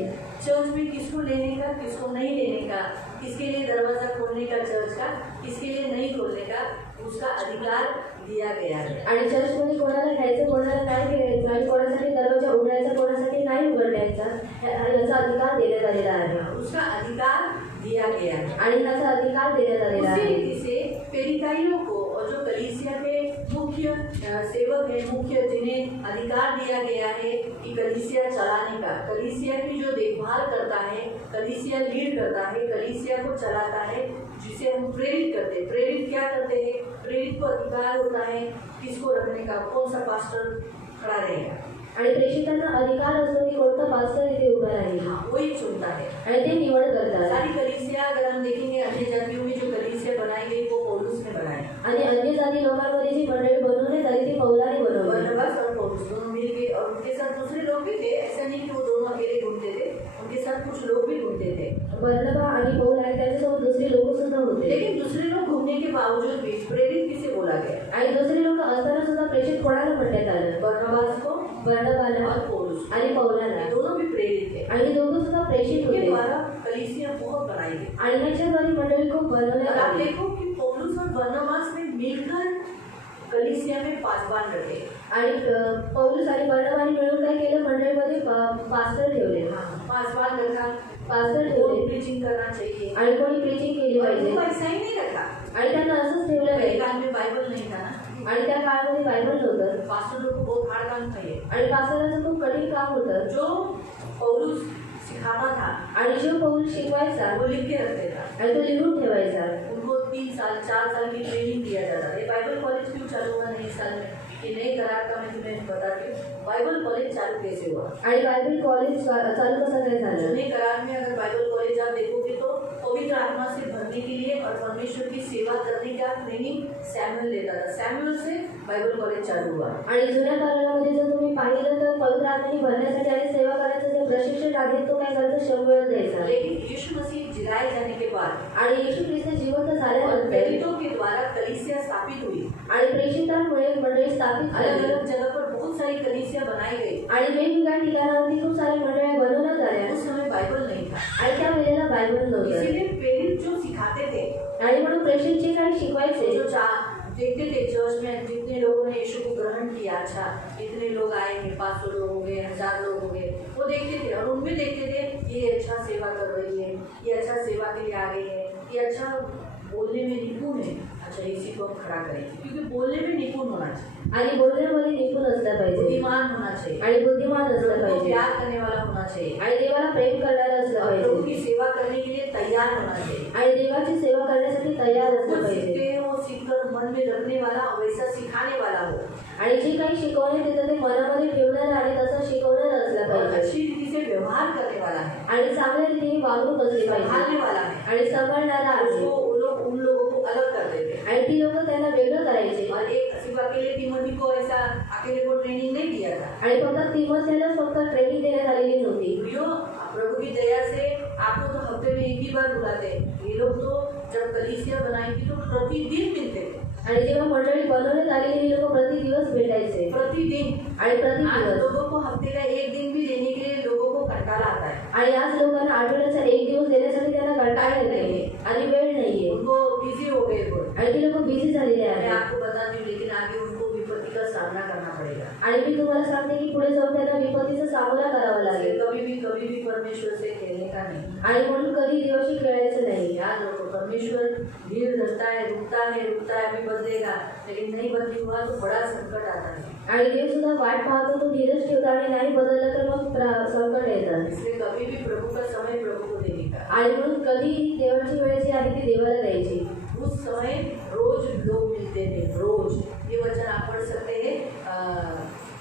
चर्च में किसको लेने का, किसको नहीं लेने का, किसके लिए दरवाजा खोलने का चर्च का, किसके लिए नहीं खोलने का, उसका अधिकार दिया गया है. आणि चर्चमध्ये कोणाला घ्यायचं, कोणाला काय घ्यायचं आणि कोणासाठी दरवाजा उघडायचा, कोणासाठी नाही उघडायचा याचा अधिकार देण्यात आलेला आहे. उसका अधिकार दिया गया है. आणि त्याचा अधिकार देण्यात आलेला उसी आहे. रीति से पेरिकाइयों को और जो कलीसिया के मुख्य सेवक है, मुख्य जिन्हें अधिकार दिया गया है कि कलीसिया चलाने का, कलीसिया की जो देखभाल करता है, कलीसिया लीड करता है, कलीसिया को चलाता है, जिसे हम प्रेरित करते हैं. प्रेरित क्या करते हैं? प्रेरित को अधिकार होता है किसको रखने का, कौन सा पास्टर खड़ा रहेगा. आणि प्रेषितांना अधिकार असतो की कोणता पास्टर इथे उभा राहील. हाँ, वही चुनता है. आणि ते निवड करतात. सारी कलीसिया अगर हम देखेंगे अन्य जातियों में जो कलीसिया बनाई गई वो पौलुस ने बनाई. आणि अन्य जाती लोकांमध्ये जी मंडळी बनवली तरी ती पौलाने बनवली. बरनबास और पौलुस दोनों मिल गए और उनके साथ दूसरे लोग भी थे. ऐसा नहीं कि वो दोनों अकेले घूमते थे, उनके साथ कुछ लोग भी घूमते थे. बर्नबा आणि पौल आणि त्याच्यासोबत दुसरे लोक सुद्धा होते. लेकिन दूसरे लोग घूमने के बावजूद भी प्रेरित किसे बोला गया? आणि दुसरे लोक असताना सुद्धा प्रेषित कोणाला म्हणण्यात आलं? बरनबास को बर्नबाला और पौलुस. आणि पौलाला. ये दोनों भी प्रेरित थे. आणि दोघं सुद्धा प्रेषित इनके होते. द्वारा कलीसिया बहुत बनाई गई. आणि ह्याच्याद्वारे मंडळी खूप और बनवण्यात आप आली. देखो कि पौलुस और बरनबास ने मिलकर कलीसिया में पासवान रखे. आणि पौलुस आणि बर्नबाने मिळून काय केलं? मंडळीमध्ये पास्टर ठेवले. पासवान रखा. पास्टर वो ठेवले प्रीचिंग करना चाहिए. आणि कोणी प्रीचिंग केली और पाहिजे. वो ऐसा ही नहीं रखा. आणि त्यांना असंच ठेवलं पहले नाही. काल में बाइबल नहीं था ना. आणि त्या काळामध्ये बायबल नव्हतं. पास्टरों को बहुत हार्ड काम था ये. आणि पास्टरांचं खूप कठीण काम होतं. जो पौलुस सिखाता था आणि जो पौल शिकवायचा वो लिख के रखते था. आणि तो लिहून ठेवायचा. उनको 3 साल 4 साल की ट्रेनिंग दिया जाता है. बाइबल कॉलेज क्यों चालू हुआ नए साल में? ये नए करार का मैं तुम्हें बताती हूँ. बाइबल कॉलेज चालू कैसे हुआ? आणि बायबल कॉलेज चालू कसं काय झालं? नए करार में अगर बाइबल कॉलेज आप देखोगे तो पवित्र आत्मा से भरने के लिए और परमेश्वर की सेवा करने का ट्रेनिंग सैमुअल लेता था. सैमुअल से बाइबल कॉलेज चालू हुआ. आणि जुन्या काळामध्ये जर तुम्ही पाहिलं तर पवित्र आत्म्याने भरण्यासाठी आणि सेवा करायचं जे प्रशिक्षण आहे तो काय करायचं? शंभर द्यायचा. लेकिन यीशु मसीह जिलाए जाने के बाद आणि येशू ख्रिस्त जिवंत और झाल्यानंतर प्रेरितों के द्वारा कलीसिया स्थापित हुई. आणि प्रेषितांमुळे मंडळी स्थापित अलग झाली. अलग जगह पर बहुत सारी कलीसिया बनाई गई. आणि वेगवेगळ्या ठिकाणावरती खूप साऱ्या मंडळ्या बनवण्यात आल्या. उस समय बाइबल नहीं था. आणि त्या वेळेला बायबल नव्हतं. इसीलिए प्रेरित जो सिखाते थे, आणि म्हणून प्रेषित जे काही शिकवायचे जो देखते थे चर्च में जितने लोगों ने यीशु को ग्रहण किया, अच्छा इतने लोग आए हैं, 500 लोग हो गए, 1000 लोग हो गए, वो देखते थे और उनमें देखते थे ये अच्छा सेवा कर रही है, ये अच्छा सेवा के लिए आ गई है, ये अच्छा बोलने में निपुण है, अच्छा इसी को हम खड़ा करेंगे, क्योंकि बोलने में निपुण होना चाहिए आणि बोलण्यामध्ये निपुण असलं पाहिजे बुद्धिमान होना चाहिए आणि बुद्धिमान असलं प्रभु को पाहिजे प्यार करने वाला होना चाहिए आणि देवाला प्रेम करणारं असलं और प्रभु पाहिजे की सेवा करने के लिए तैयार होना चाहिए आणि देवाची सेवा करण्यासाठी तयार असलं कुछ पाहिजे सीखते हैं वो सीखकर मन में रखने वाला वैसा सिखाने वाला हो आणि जे काही शिकवणे देतं ते मनामध्ये ठेवणारं आणि तसं शिकवणारं असलं और पाहिजे अच्छी रीति से व्यवहार करने वाला है आणि चांगल्या रीतीने वागणूक असली पाहिजे संभालने वाला है आणि सांभाळणारा आहे उसको वो लोग उन लोगों को अलग कर देते हैं आणि ती लोक त्यांना वेगळं करायचे और एक सिर्फ अकेले तिमोथी को ऐसा अकेले को ट्रेनिंग नहीं दिया था आणि फक्त तिमोथेलाच फक्त ट्रेनिंग देण्यात आलेली नव्हती प्रियो प्रभु की दया से आपको तो हफ्ते में एक ही बार बुलाते हैं ये लोग तो जब कलीसिया बनाई थी तो प्रतिदिन मिलते थे आणि जेव्हा मंडळी बनवण्यात आलेली ही लोक प्रतिदिवस भेटायचे प्रतिदिन आणि आज प्रतिदिवस लोगों को हफ्ते का एक दिन भी देने के लिए लोगों को कंटाला आता है आणि आज लोकांना आठवड्याचा एक दिवस देण्यासाठी त्यांना कंटाळा येते आणि वेळ नाहीये उनको बिजी हो गए वो आणि ती लोक बिझी झालेली मैं आहेत आपको बताती हूँ लेकिन आगे उनको विपत्ति का सामना करना पड़ेगा आणि मी तुम्हाला सांगते की पुढे जाऊन त्यांना विपत्तीचा सामना करावा लागेल कभी भी परमेश्वर से खेलने का नहीं आणि म्हणून कधी देवाशी खेळायचं नाही याद रखो परमेश्वर धीर धरता है रुकता है अभी बदलेगा लेकिन नहीं बदली हुआ तो बड़ा संकट आता है आणि देव सुद्धा वाट पाहतो तो धीरच ठेवतो आणि नाही बदललं तर मग संकट येतं इसलिए कभी भी प्रभु का समय प्रभु को देने का आणि म्हणून कधी देवाची वेळ जी आहे ती देवाला द्यायची उस समय रोज लोग मिलते थे रोज ये वचन आप पढ़ सकते हैं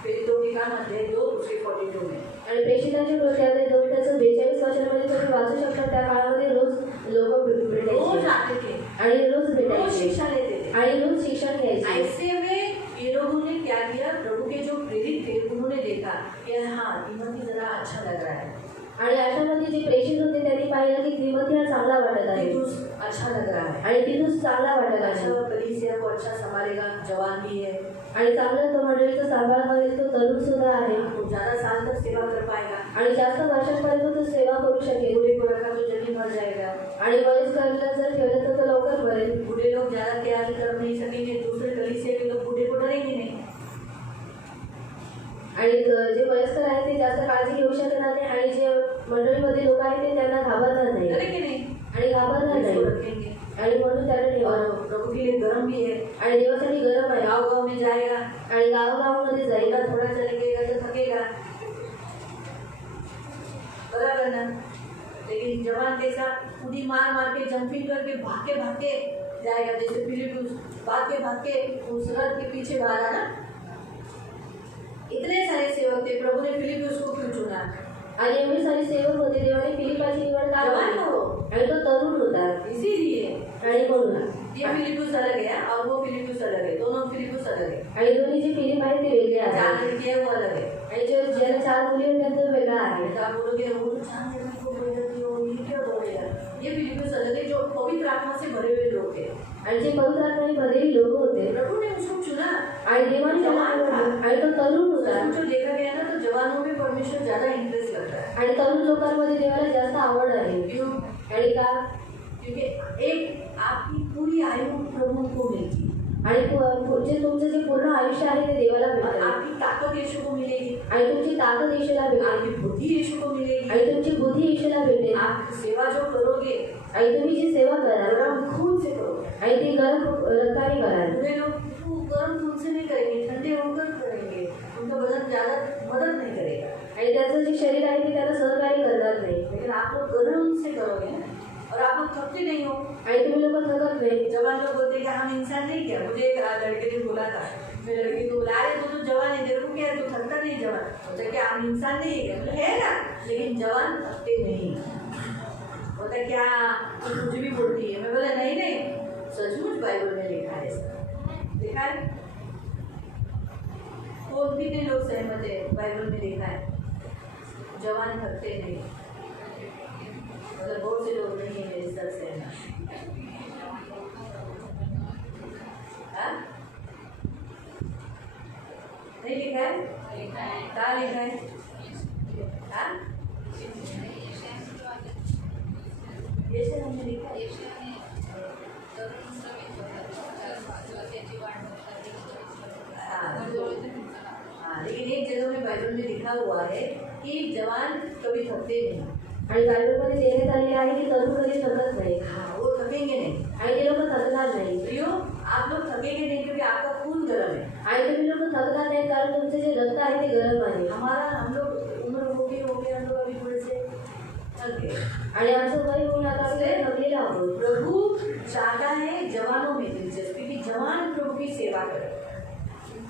पेट्रोलिका मध्ये 2:42 में आणि प्रेषितांच्या कृत्याने 2:42 वचनामध्ये तुम्ही वाचू शकता त्या काळामध्ये रोज लोक रोज भेटायचे आते थे आणि रोज रोज भेटायचे शिक्षा लेते थे आणि रोज शिक्षण घ्यायचे ऐसे में ये लोगों ने क्या किया प्रभु के जो प्रेरित थे उन्होंने देखा कि हाँ तिमोथी जरा अच्छा लग रहा है आणि अशामध्ये जे प्रेषित होते त्यांनी पाहिलं की तिमोथी हा चांगला वाटत आहे तीतुस अच्छा लग रहा है आणि तितुस चांगला वाटत आहे अच्छा कलीसिया को अच्छा संभालेगा जवान भी है आणि चांगलं तो मंडळीचा सांभाळ करेल तो तरुण सुद्धा आहे वो ज्यादा साल तक सेवा कर पाएगा आणि जास्त वर्षांपर्यंत तो सेवा करू शकेल बूढ़े को रखा तो जल्दी मर जाएगा आणि वयस्करांना जर ठेवलं तर तो लवकर मरेल बूढ़े लोग ज्यादा तैयारी कर नहीं सकेंगे दूसरे कलीसिया के लोग बूढ़े को डरेंगे नहीं आणि जे वयस्कर आहेत ते जास्त काळजी घेऊ शकणार नाही आणि जे मंडळीमध्ये लोक आहेत ते त्यांना घाबरणार नाही डरेंगे नहीं आणि घाबरणार इसको नाही रखेंगे आणि म्हणून त्याला ठेवा और प्रभु के लिए गरम भी है आणि देवासाठी गरम आहे गाँव गाँव में जाएगा आणि गावागावामध्ये जाईल जाएगा थोड़ा चलेगा तो थकेगा बराबर ना लेकिन जवान कैसा पूरी मार मार के जंपिंग करके भाग के जाएगा जैसे फिलिप्पुस भाग के उस रथ के पीछे भागा ना इतने सारे सेवक थे प्रभु ने फिलिप्पुस को क्यों चुना आणि एवढी सारी सेवक होते देवाने फिलिपाची निवड का जवान केली? हो आणि तो तरुण होता इसीलिए आणि म्हणून ये फिलिप्पुस अलग है और वो फिलिप्पुस अलग है दोनों फिलिप्पुस अलग है आणि दोन्ही जे फिलिप आहेत ते वेगळे चार आहेत लड़की है वो अलग है आणि जो ज्याला 4 मुली आहेत त्यांचा वेगळा आहे तो आप बोलोगे वो तो चार लड़की को बोल देती हो ये क्या बोलेगा ये फिलिप्पुस अलग है जो पवित्र आत्मा से भरे हुए लोग थे आणि जे पवित्र आत्म्याने भरलेली लोक होते प्रभु ने उसको चुना आणि देवाने त्याला निवडलं आणि तो तरुण होता जो देखा गया ना तो जवानों में परमेश्वर ज्यादा इंटरेस्ट लगता है आणि तरुण लोकांमध्ये देवाला जास्त आवड आहे क्यों आणि का क्योंकि एक आपकी पूरी आयु प्रभु को मिलती है आणि जे तुमचं जे पूर्ण आयुष्य आहे ते देवाला और भेटेल आपकी ताकत यीशु को मिलेगी आणि तुमची ताकद येशूला भेटेल आपकी बुद्धि यीशु को मिलेगी आणि तुमची बुद्धी येशूला भेटेल आप सेवा जो करोगे आणि तुम्ही जी सेवा कराल गरम खून से करोगे आणि ती गरम रक्ताने कराल बुरे लोग वो गरम खून से नहीं करेंगे ठंडे होकर करेंगे उनका बदन ज्यादा मदद नहीं करेगा आणि त्याचं जे शरीर आहे ते त्याला सहकार्य करणार नाही लेकिन आप लोग गरम से करोगे ना और आप लोग थकते नहीं हो आणि तुम्ही लोक थकत नाही जवान लोग बोलते हैं कि हम इंसान नहीं क्या मुझे एक लड़के ने बोला था मेरे लड़के को बोला अरे तू तो जवान है तेरे को क्या है तू थकता नहीं जवान बोलता क्या हम इंसान नहीं है क्या बोले है ना लेकिन जवान थकते नहीं बोलता क्या तू कुछ भी बोलती है मैं बोला नहीं सचमुच बाइबल में लिखा है इसका लिखा है कौन कितने लोग सहमत है बाइबल में लिखा है जवान थकते नहीं मतलब बहुत से लोग नहीं है मेरे सर से नहीं लिखा है क्या लिखा है हाँ ये से हमने लिखा है हाँ लेकिन एक जगह में बाइबल में लिखा हुआ है कि जवान कभी थकते नहीं आणि बायबलमध्ये देण्यात आलेले आहे की तरुण कधी थकत नाही हाँ, वो थकेंगे नहीं। आणि ते लोक थकणार नाही प्रियो, आप लोग थकेंगे नहीं क्योंकि आपका खून गर्म है। आणि तुम्ही लोक थकणार नाही कारण तुमचे जे रक्त आहे ते गरम आहे हम लोग उम्र हो गई हम लोग अभी थोड़े से थक गए। आणि आमचं वय होऊन आता आपल्याला थकलेलं आहोत प्रभु चाहता है जवानों में दिलचस्पी कि जवान प्रभु की सेवा करें।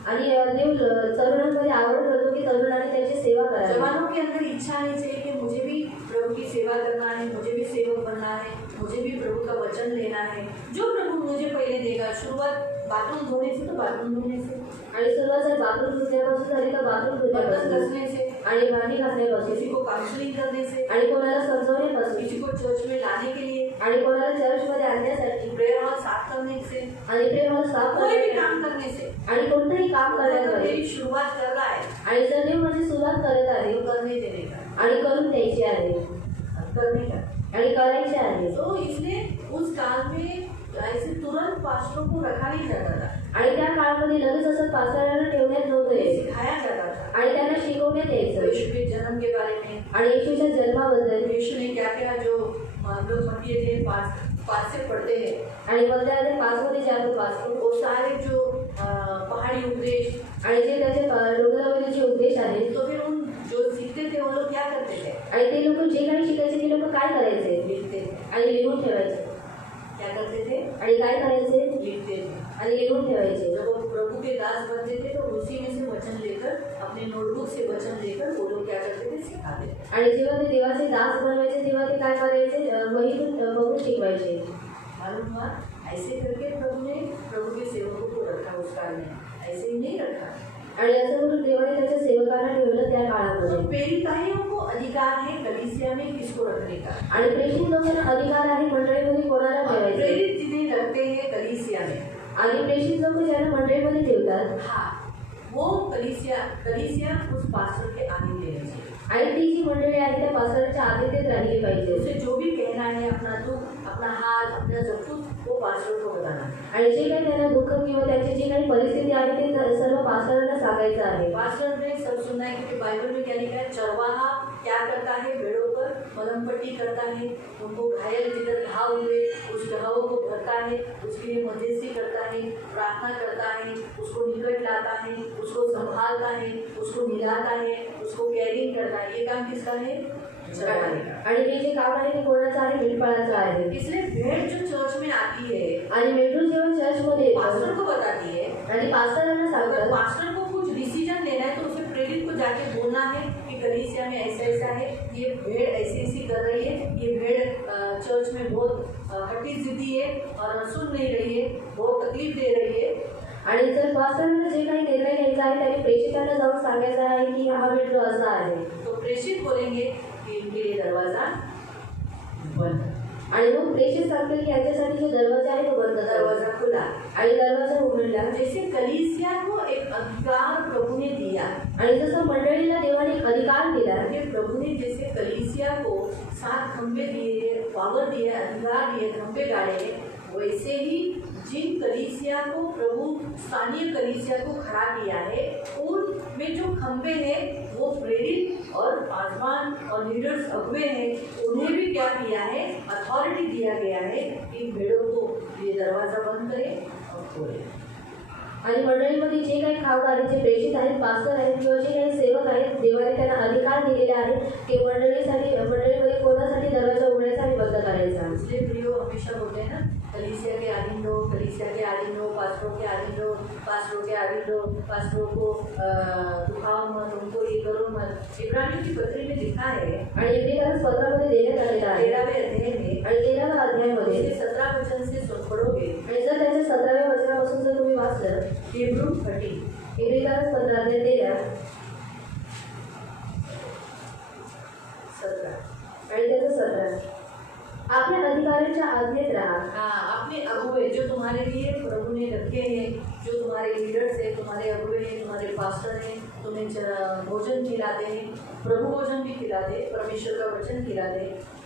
आणि देव तरुणांमध्ये आवड करतो की तरुणांनी त्याची सेवा करावी जवानों के अंदर इच्छा आनी चाहिए कि मुझे भी प्रभु की सेवा करना है, मुझे भी सेवक बनना है, मुझे भी प्रभु का वचन लेना है। जो प्रभु मुझे पहले देगा, शुरुआत बाथरूम धोने से तो बाथरूम धोने से, आणि सुरुवात जर बाथरूम धुण्यापासून झाली तर बाथरूम बर्तन धुण्यापासून घसने से, आणि भांडी घासण्यापासून किसी को काउंसलिंग करने से, आणि कोणाला समजवण्यापासून किसी को चर्च में लाने के लिए, आणि कोणाला चर्चमध्ये आणण्यासाठी प्रेयर हॉल साफ करने से, आणि प्रेमाला साफ कोई भी करण्यासाठी काम करने से, आणि कोणतंही काम अगर करण्यामध्ये मेरी शुरुआत कर रहा है आणि जर देव माझी सुरुवात करत आहे तो करने देने का, आणि करून द्यायची आहे करने का। आणि करायची आहे तो इसलिए उस काल में ऐसे तुरंत पास्टरों को रखा नहीं जाता था, आणि त्या काळामध्ये लगेच असं पास्टरांना ठेवण्यात नव्हतं येत. सिखाया जाता था। आणि त्यांना शिकवण्यात यायचं यीशु के जन्म के बारे में, आणि येशूच्या जन्माबद्दल यीशु ने क्या क्या जो हम लोग मत्ती के पास से पढ़ते हैं, आणि मध्यामध्ये 5 मध्ये जे आपण वाचतो वो सारे जो पहाड़ी उपदेश, आणि जे त्याचे डोंगरावरील जे उपदेश आहेत तो फिर उन जो सीखते थे वो लोग क्या करते थे, आणि ते लोक जे काही शिकायचे ते लोक काय करायचे लिखते थे। आणि लिहून ठेवायचे क्या करते थे? आणि काय करायचे लिखते थे। आणि लिहून ठेवायचे जब वो प्रभु के दास बनते थे तो उसी में से वचन लेकर, अपने नोटबुक से वचन लेकर वो लोग क्या करते थे, सिखाते थे। आणि जेव्हा ते देवाचे दास बनवायचे तेव्हा ते काय करायचे वहीतून बघून शिकवायचे मालूम हुआ, ऐसे करके प्रभु ने प्रभु के सेवकों को रखा उस काल में, ऐसे ही नहीं रखा। आणि असं करून देवाने त्याच्या सेवकांना ठेवलं त्या काळामध्ये तो प्रेरिताइयों को अधिकार है कलीसिया में किसको रखने का, आणि प्रेषित लोकांना अधिकार आहे मंडळीमध्ये कोणाला और ठेवायचे प्रेरित जिन्हें रखते हैं कलीसिया में, आणि प्रेषित लोक ज्यांना मंडळीमध्ये ठेवतात हाँ, वो कलीसिया उस पास्टर के आगे लेनी चाहिए। आणि ती जी मंडळी आहे त्या पास्टरच्या आधीतेच राहिली पाहिजे उसे जो भी कहना है, अपना दुख, अपना हाल, अपना सब कुछ वो पास्टर को बताना है। आणि जे काही त्यांना दुःख किंवा त्यांची जी काही परिस्थिती आहे ते सर्व पास्टरांना सांगायचं आहे पास्टर ने सब सुनना है क्योंकि बाइबल में क्या लिखा है, चरवाहा क्या करता है, भेड़ों पर मलम पट्टी करता है, उनको घायल जिधर घाव हुए उस घावों को भरता है, उसके लिए मध्यस्थी करता है, प्रार्थना करता है, उसको निकट लाता है, उसको संभालता है, उसको मिलाता है, उसको केयरिंग करता है। ये काम किसका है? चरवाहे का। आणि हे जे काम आहे ते कोणाचं आहे मेंढपाळाचं आहे इसलिए भेड़ जो चर्च में आती है, आणि मेंढरू जेव्हा चर्चमध्ये पास्टर येतो को बताती है, आणि पास्टरांना अगर सांगतात पास्टर को कुछ डिसीजन लेना है तो उसे प्रेरित को जाके बोलना है कि कलीसिया में ऐसा ऐसा है, ये भेड़ ऐसी ऐसी कर रही है, ये भेड़ चर्च में बहुत हट्टी जिद्दी है और सुन नहीं रही है, बहुत तकलीफ दे रही है। आणि जर पास्टरांना जे काही निर्णय घ्यायचा आहे त्याने प्रेषितांना जाऊन सांगायचं आहे की हा मेंढरू असा आहे तो प्रेषित बोलेंगे कि इनके लिए दरवाजा बंद, आणि मग प्रेषित सांगतील की याच्यासाठी जो दरवाजा आहे तो बंद करा. दरवाजा खुला। आणि दरवाजा उघडला जैसे कलीसिया को एक अधिकार प्रभु ने दिया, आणि जसं मंडळीला देवाने एक अधिकार दिला कि प्रभु ने जैसे कलीसिया को 7 खंबे दिए, पावर दिए, अधिकार दिए, खंबे गाड़े, वैसे ही जिन कलीसिया को प्रभु स्थानीय कलीसिया को खड़ा किया है उनमें जो खंबे हैं वो प्रेरित और पासवान और लीडर्स अगुवे हैं, उन्हें भी क्या किया है, अथॉरिटी दिया गया है कि भेड़ों को ये दरवाज़ा बंद करें और खोलें। आणि मंडळीमध्ये जे काही खावड आहेत, जे प्रेषित आहेत, पास्टर आहेत किंवा जे काही सेवक आहेत, देवाने त्यांना अधिकार दिलेले आहे की मंडळीमध्ये कोणासाठी दरवाजा उघडायचा आणि बंद करायचा. इसलिए प्रियो हमेशा बोलते हैं ना, कलीसिया के अधीन रहो, कलीसिया के अधीन रहो, पास्टरों के अधीन रहो, पास्टरों के अधीन रहो, पास्टरों को दुखाओ मत, उनको ये करो मत। इब्रानियों की पत्री में लिखा है आणि इब्रियकांस पत्रामध्ये देण्यात आलेला आहे 13वें अध्याय में, आणि 13व्या अध्यायामध्ये 17 वचन से पढ़ोगे, आणि जर त्याच्या 17व्या वचनापासून जर तुम्ही वाचलं हिब्रू 30 इब्रियकांस 13 अध्याय 13 17 आणि त्याचं 17 आपल्या अधिकाऱ्यांच्या आज्ञेत राहा. हाँ, अपने अगुवे जो तुम्हारे लिए प्रभु ने रखे हैं, जो तुम्हारे लीडर्स हैं, तुम्हारे अगुवे हैं, तुम्हारे पास्टर हैं, तुम्हें भोजन खिलाते हैं, प्रभु भोजन भी खिलाते, परमेश्वर का वचन खिलाते,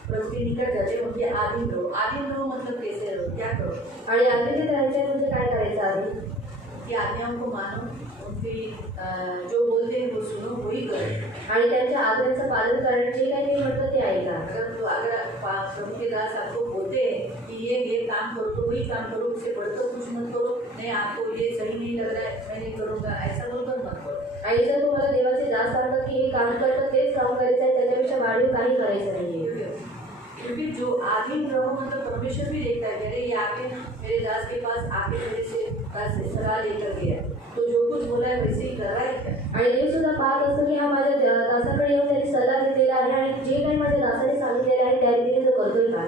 प्रभु के निकट जाते, उनके आधीन रहो। आधीन रहो मतलब कैसे रहो, क्या करो? आणि आज्ञेत राहायचं म्हणजे काय करायचं आहे? की आज्ञाओं को मानो, उनकी जो बोलते हैं वो सुनो, वही करो। आणि त्यांच्या आज्ञांचं पालन करणे, जे काही ते म्हणतात ते ऐका. अगर प्रभु के दास आपको बोलते हैं कि ये काम करो तो वही काम करो, उससे बढ़कर कुछ मत करो, नहीं आपको ये सही नहीं लग रहा है मैं नहीं करूँगा, ऐसा बोलकर मत करो. आणि जर तुम्हाला देवाचे दास सांगतात की हे काम करतं तेच काम करायचं आहे, त्याच्यापेक्षा वाढीव काही करायचं नाहीये. क्योंकि जो आदिम प्रभु मतलब परमेश्वर भी देखता है, अरे ये आके मेरे दास के पास आके मेरे से सलाह लेकर गया, तो जो कुछ बोला है वैसे ही कर रहा है क्या. आणि देव सुद्धा पाहत असतो की हा माझ्या दासाकडे येऊन त्यांनी सल्ला घेतलेला आहे आणि जे काही माझ्या दासाने सांगितलेलं आहे त्या रीतीने तो करतोय का.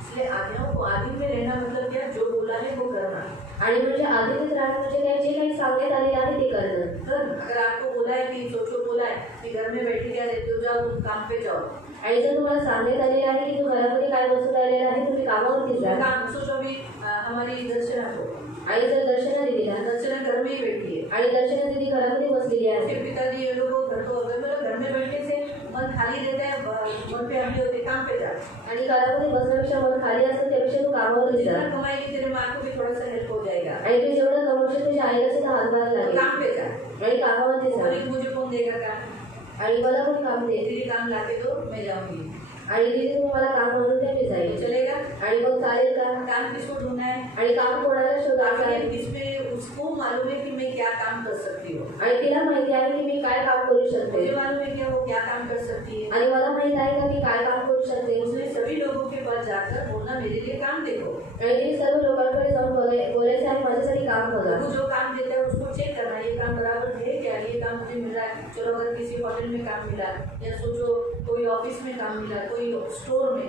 इसलिए आज्ञाओं को आदिम में रहना मतलब क्या, जो बोला है वो करना. आणि म्हणजे आधीच राहणं म्हणजे काय, जे काही सांगण्यात आलेलं आहे ते करणं. अगर आपको बोला है कि सोचो बोला है कि घर में बैठे क्या रहते हो, जाओ तुम काम पे जाओ. आणि जर तुम्हाला सांगण्यात आलेलं आहे की तू घरामध्ये काय बसून राहिलेला आहे, तुम्ही कामावरती जा. काम सोचो अभी हमारी दर्शना को, आणि जर दर्शना दिदीला, दर्शना घर में ही बैठी है आणि दर्शना दिदी घरामध्ये बसलेली आहे. उसके पिताजी ये लोग घर को मतलब घर में बैठे से मन खाली रहता है, मन पे अभी होते काम पे जा. आणि घरामध्ये बसण्यापेक्षा मन खाली असतं त्यापेक्षा तू कामावरती जा. जितना कमाएगी तेरे माँ को भी थोड़ा सा हेल्प हो जाएगा. आणि तू जेवढं कमवशील तुझ्या आईला सुद्धा हातभार लागेल. काम पे जा आणि कामावरती जा. बोले मुझे कौन देगा काम, आणि मला कोणी काम दे, दीदी काम लाके दो मैं जाऊंगी. आणि दिदी तू मला काम म्हणून दे, मी जाईल. चलेगा. आणि मग चालेल का. काम किसको ढूंढना है, आणि काम कोणाला शोधायचं आहे. इसमें उसको मालूम है कि मैं क्या काम कर सकती हूँ, आणि तिला माहिती आहे की मी काय काम करू शकते. मुझे मालूम है क्या वो क्या काम कर सकती है. आणि मला माहित आहे का मी काय काम करू शकते. उसने सभी लोगों के पास जाकर बोलना मेरे लिए काम देखो. आणि तिने सर्व लोकांकडे जाऊन बोलायचं आहे माझ्यासाठी काम बघा. वो जो काम देता है उसको चेक करना, ये काम बराबर है क्या, ये काम मुझे मिल रहा है. चलो अगर किसी होटल में काम मिला, या सोचो कोई ऑफिस में काम मिला, कोई स्टोर में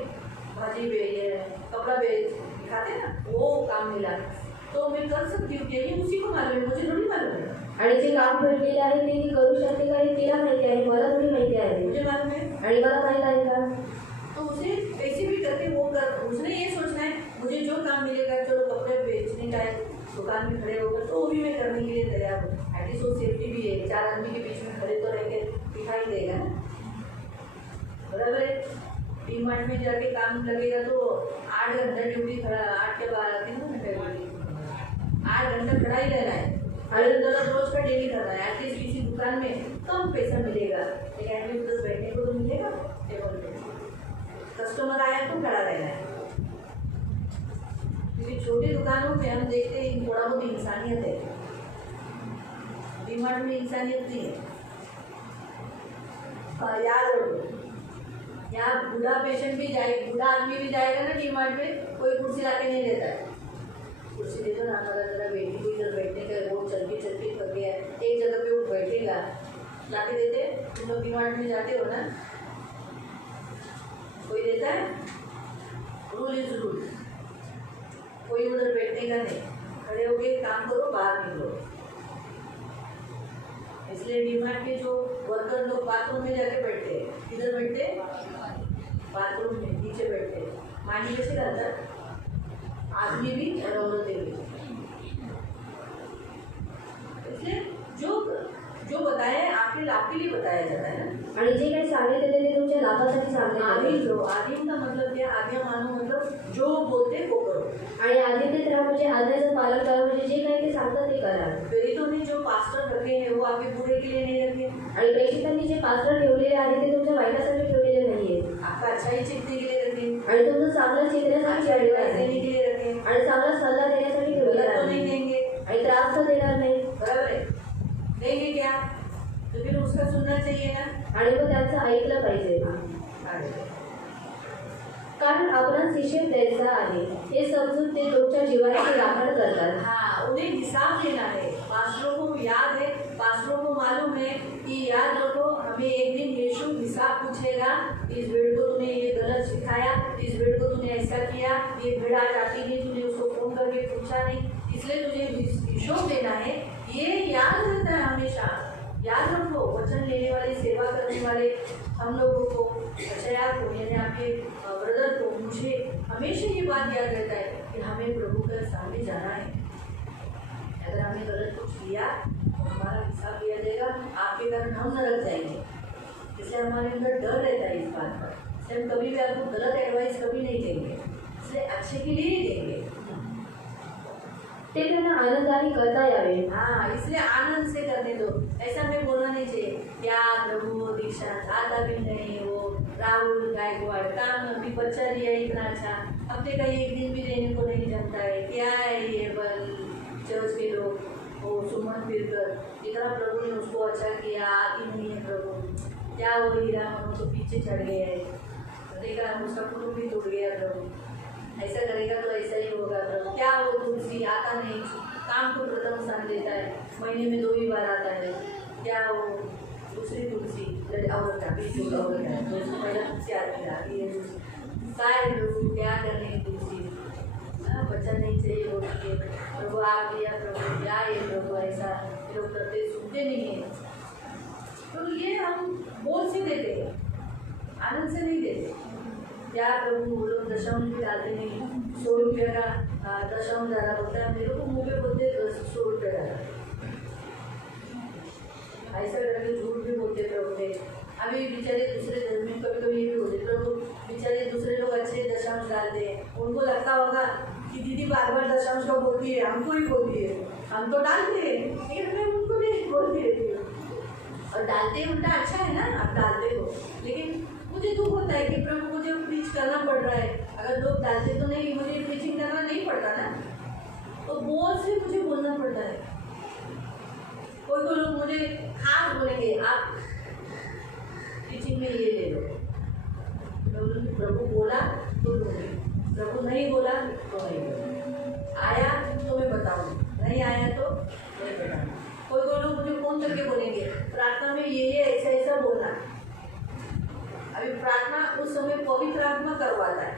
भाजी ये कपड़ा दिखाते ना वो काम मिला, तो मैं कर सकती हूँ क्या, ये उसी को मालूम है, मुझे थोड़ी मालूम है. आणि जे काम भेटलेले आहे ते ती करू शकते का हे तिला माहिती आहे, मला थोडी माहिती आहे. मुझे मालूम है आणि मला माहित आहे का. तो उसे कैसे भी करके वो कर, उसने ये सोचना है मुझे जो काम मिलेगा, चलो कपड़े बेचने का है, दुकान में खड़े होकर तो वो भी मैं करने के लिए तैयार हूँ. एटलीस्ट वो सेफ्टी भी है, चार आदमी के बीच में खड़े तो रहेंगे, दिखाई देगा ना, बराबर है. डी मार्ट में जाके काम लगेगा तो 8 घंटा ड्यूटी खड़ा, 8 के 12 कितने घंटे ड्यूटी, 8 घंटा खड़ा ही रहना है. रोज का डेली करना है. एटलीस्ट किसी दुकान में कम पैसा मिलेगा, लेकिन एटलीस्ट उधर बैठने को तो मिलेगा टेबल पे. कस्टमर आया तो खड़ा रहना है. क्योंकि छोटी दुकानों में हम देखते हैं थोड़ा बहुत इंसानियत है, डीमार्ट में इंसानियत नहीं है. याद रखो, यहाँ बूढ़ा पेशेंट भी जाए, बूढ़ा आदमी भी जाएगा ना डीमार्ट में, कोई कुर्सी लाके नहीं देता है. कुर्सी दे दो ना, हमारा जरा बेटी को इधर बैठने का रोड चल के कर गया है, एक जगह पे वो बैठेगा, लाके देते. तुम लोग डीमार्ट में जाते हो ना, कोई देता है. रूल इज रूल, कोई उधर बैठने का नहीं, खड़े होके काम करो, बाहर निकलो. इसलिए डीमार्ट के जो वर्कर लोग बाथरूम में जाके बैठते हैं, किधर बैठते, बाथरूम में नीचे बैठते. मानी कैसे रहता, आदमी भी और औरतें भी. इसलिए जो बताया है आपके लाभ के लिए बताया जाता है ना. आणि जे काही सांगितले ते तुमच्या लाभासाठी सांगितले. आदिम का मतलब क्या, आज्ञा मानो मतलब जो बोलते वो करो. आणि आदित्यत राहा म्हणजे आज्ञेचं पालन करा, म्हणजे जे काही ते सांगतात ते करा. प्रेरितों जो पास्टर रखे हैं वो आपके बुरे के लिए नहीं रखे. आणि प्रेषितांनी जे पास्टर ठेवलेले आहेत ते तुमच्या वाईटासाठी ठेवलेले नाहीये. आपका अच्छाई चिंतने के लिए रखे, आणि तुमचं चांगलं चिंतण्यासाठी ठेवलेलं आहे, देने के लिए रखे, आणि चांगला सल्ला देण्यासाठी ठेवलेला तो आहे. नहीं देंगे, आणि त्रास तर देणार नाही, बराबर है. देंगे क्या, तो फिर उसका सुनना चाहिए ना. आणि मग त्यांचं ऐकलं पाहिजे. कारण आपण शिष्य द्यायचा आहे हे समजून ते तुमच्या जीवाची राखण करतात. हाँ, उन्हें हिसाब देना है. पास्टरों को याद है, पास्टरों को मालूम है कि याद रखो हमें एक दिन यीशु हिसाब पूछेगा, इस भेड़ को तूने ये गलत सिखाया, इस भेड़ को तूने ऐसा किया, ये भेड़ आज आती नहीं, तूने उसको फोन करके पूछा नहीं, इसलिए तुझे हिसाब देना है. ये याद रहता है हमेशा. याद रखो, वचन लेने वाले, सेवा करने वाले हम लोगों को, अक्षया को, यानी आपके ब्रदर को, मुझे हमेशा ये बात याद रहता है कि हमें प्रभु के सामने जाना है. अगर हमें गलत कुछ किया तो हमारा हिसाब लिया जाएगा, आपके कारण हम नरक जाएंगे. इसलिए हमारे अंदर डर रहता है इस बात का. इसलिए हम कभी भी आपको गलत एडवाइस कभी नहीं देंगे, इसलिए अच्छे के लिए ही देंगे. ते त्यांना आनंदाने करता यावे. हाँ, इसलिए आनंद से करने दो. ऐसा हमें बोलना नहीं चाहिए क्या प्रभु दीक्षांत आता भी नहीं, वो राहुल गायकवाड़ काम अभी बच्चा दिया इतना अच्छा, हफ्ते का एक दिन भी रहने को नहीं जमता है, क्या है ये बल चर्च के लोग वो सुमन फिरकर इतना प्रभु ने उसको अच्छा किया, आती नहीं है प्रभु, क्या वो हीरा मनो तो पीछे चढ़ गया है, देखा उसका कुटुंब भी टूट गया प्रभु, ऐसा करेगा तो ऐसा ही होगा प्रभु, क्या वो तुलसी आता नहीं, काम को प्रथम स्थान देता है, महीने में 2 ही बार आता है, क्या वो दूसरी तुलसी औरत का बीच औरत है, तो पहला तुलसी आती है, सारे लोग क्या करने तुलसी, बच्चा नहीं चाहिए वो प्रभु आप दिया प्रभु क्या ये प्रभु ऐसा लोग करते सुनते नहीं है, तो ये हम बोल से देते हैं, आनंद से नहीं देते. क्या प्रभु वो लोग दशम भी डालते नहीं, 100 रुपये का दशम डाला बोलता है, मेरे को मुँह पे बोलते 100 रुपये डाला, ऐसा करके झूठ भी बोलते प्रभु थे. अभी बेचारे दूसरे धर्म में कभी कभी ये भी होते प्रभु, बेचारे दूसरे लोग अच्छे दशांश डालते हैं, उनको लगता होगा कि दीदी बार बार दशांश को बोलती है, हमको ही बोलती है, हम तो डालते हैं लेकिन मैं उनको नहीं बोलती रहती हूँ, और डालते उल्टा अच्छा है ना, आप डालते हो, लेकिन मुझे दुख होता है कि प्रभु मुझे प्रीच करना पड़ रहा है, अगर लोग डालते तो नहीं, मुझे प्रीचिंग करना नहीं पड़ता ना, तो बोल से मुझे बोलना पड़ता है. कोई लोग मुझे खास बोलेंगे आप टीचिंग में ये ले लो, प्रभु बोला तो लूँगी, प्रभु नहीं बोला तो नहीं बोला, आया तो मैं बताऊँगी, नहीं आया तो नहीं बताऊँगी. कोई लोग मुझे फोन करके बोलेंगे प्रार्थना में ये ऐसा ऐसा बोलना. अभी प्रार्थना उस समय पवित्र आत्मा करवाता है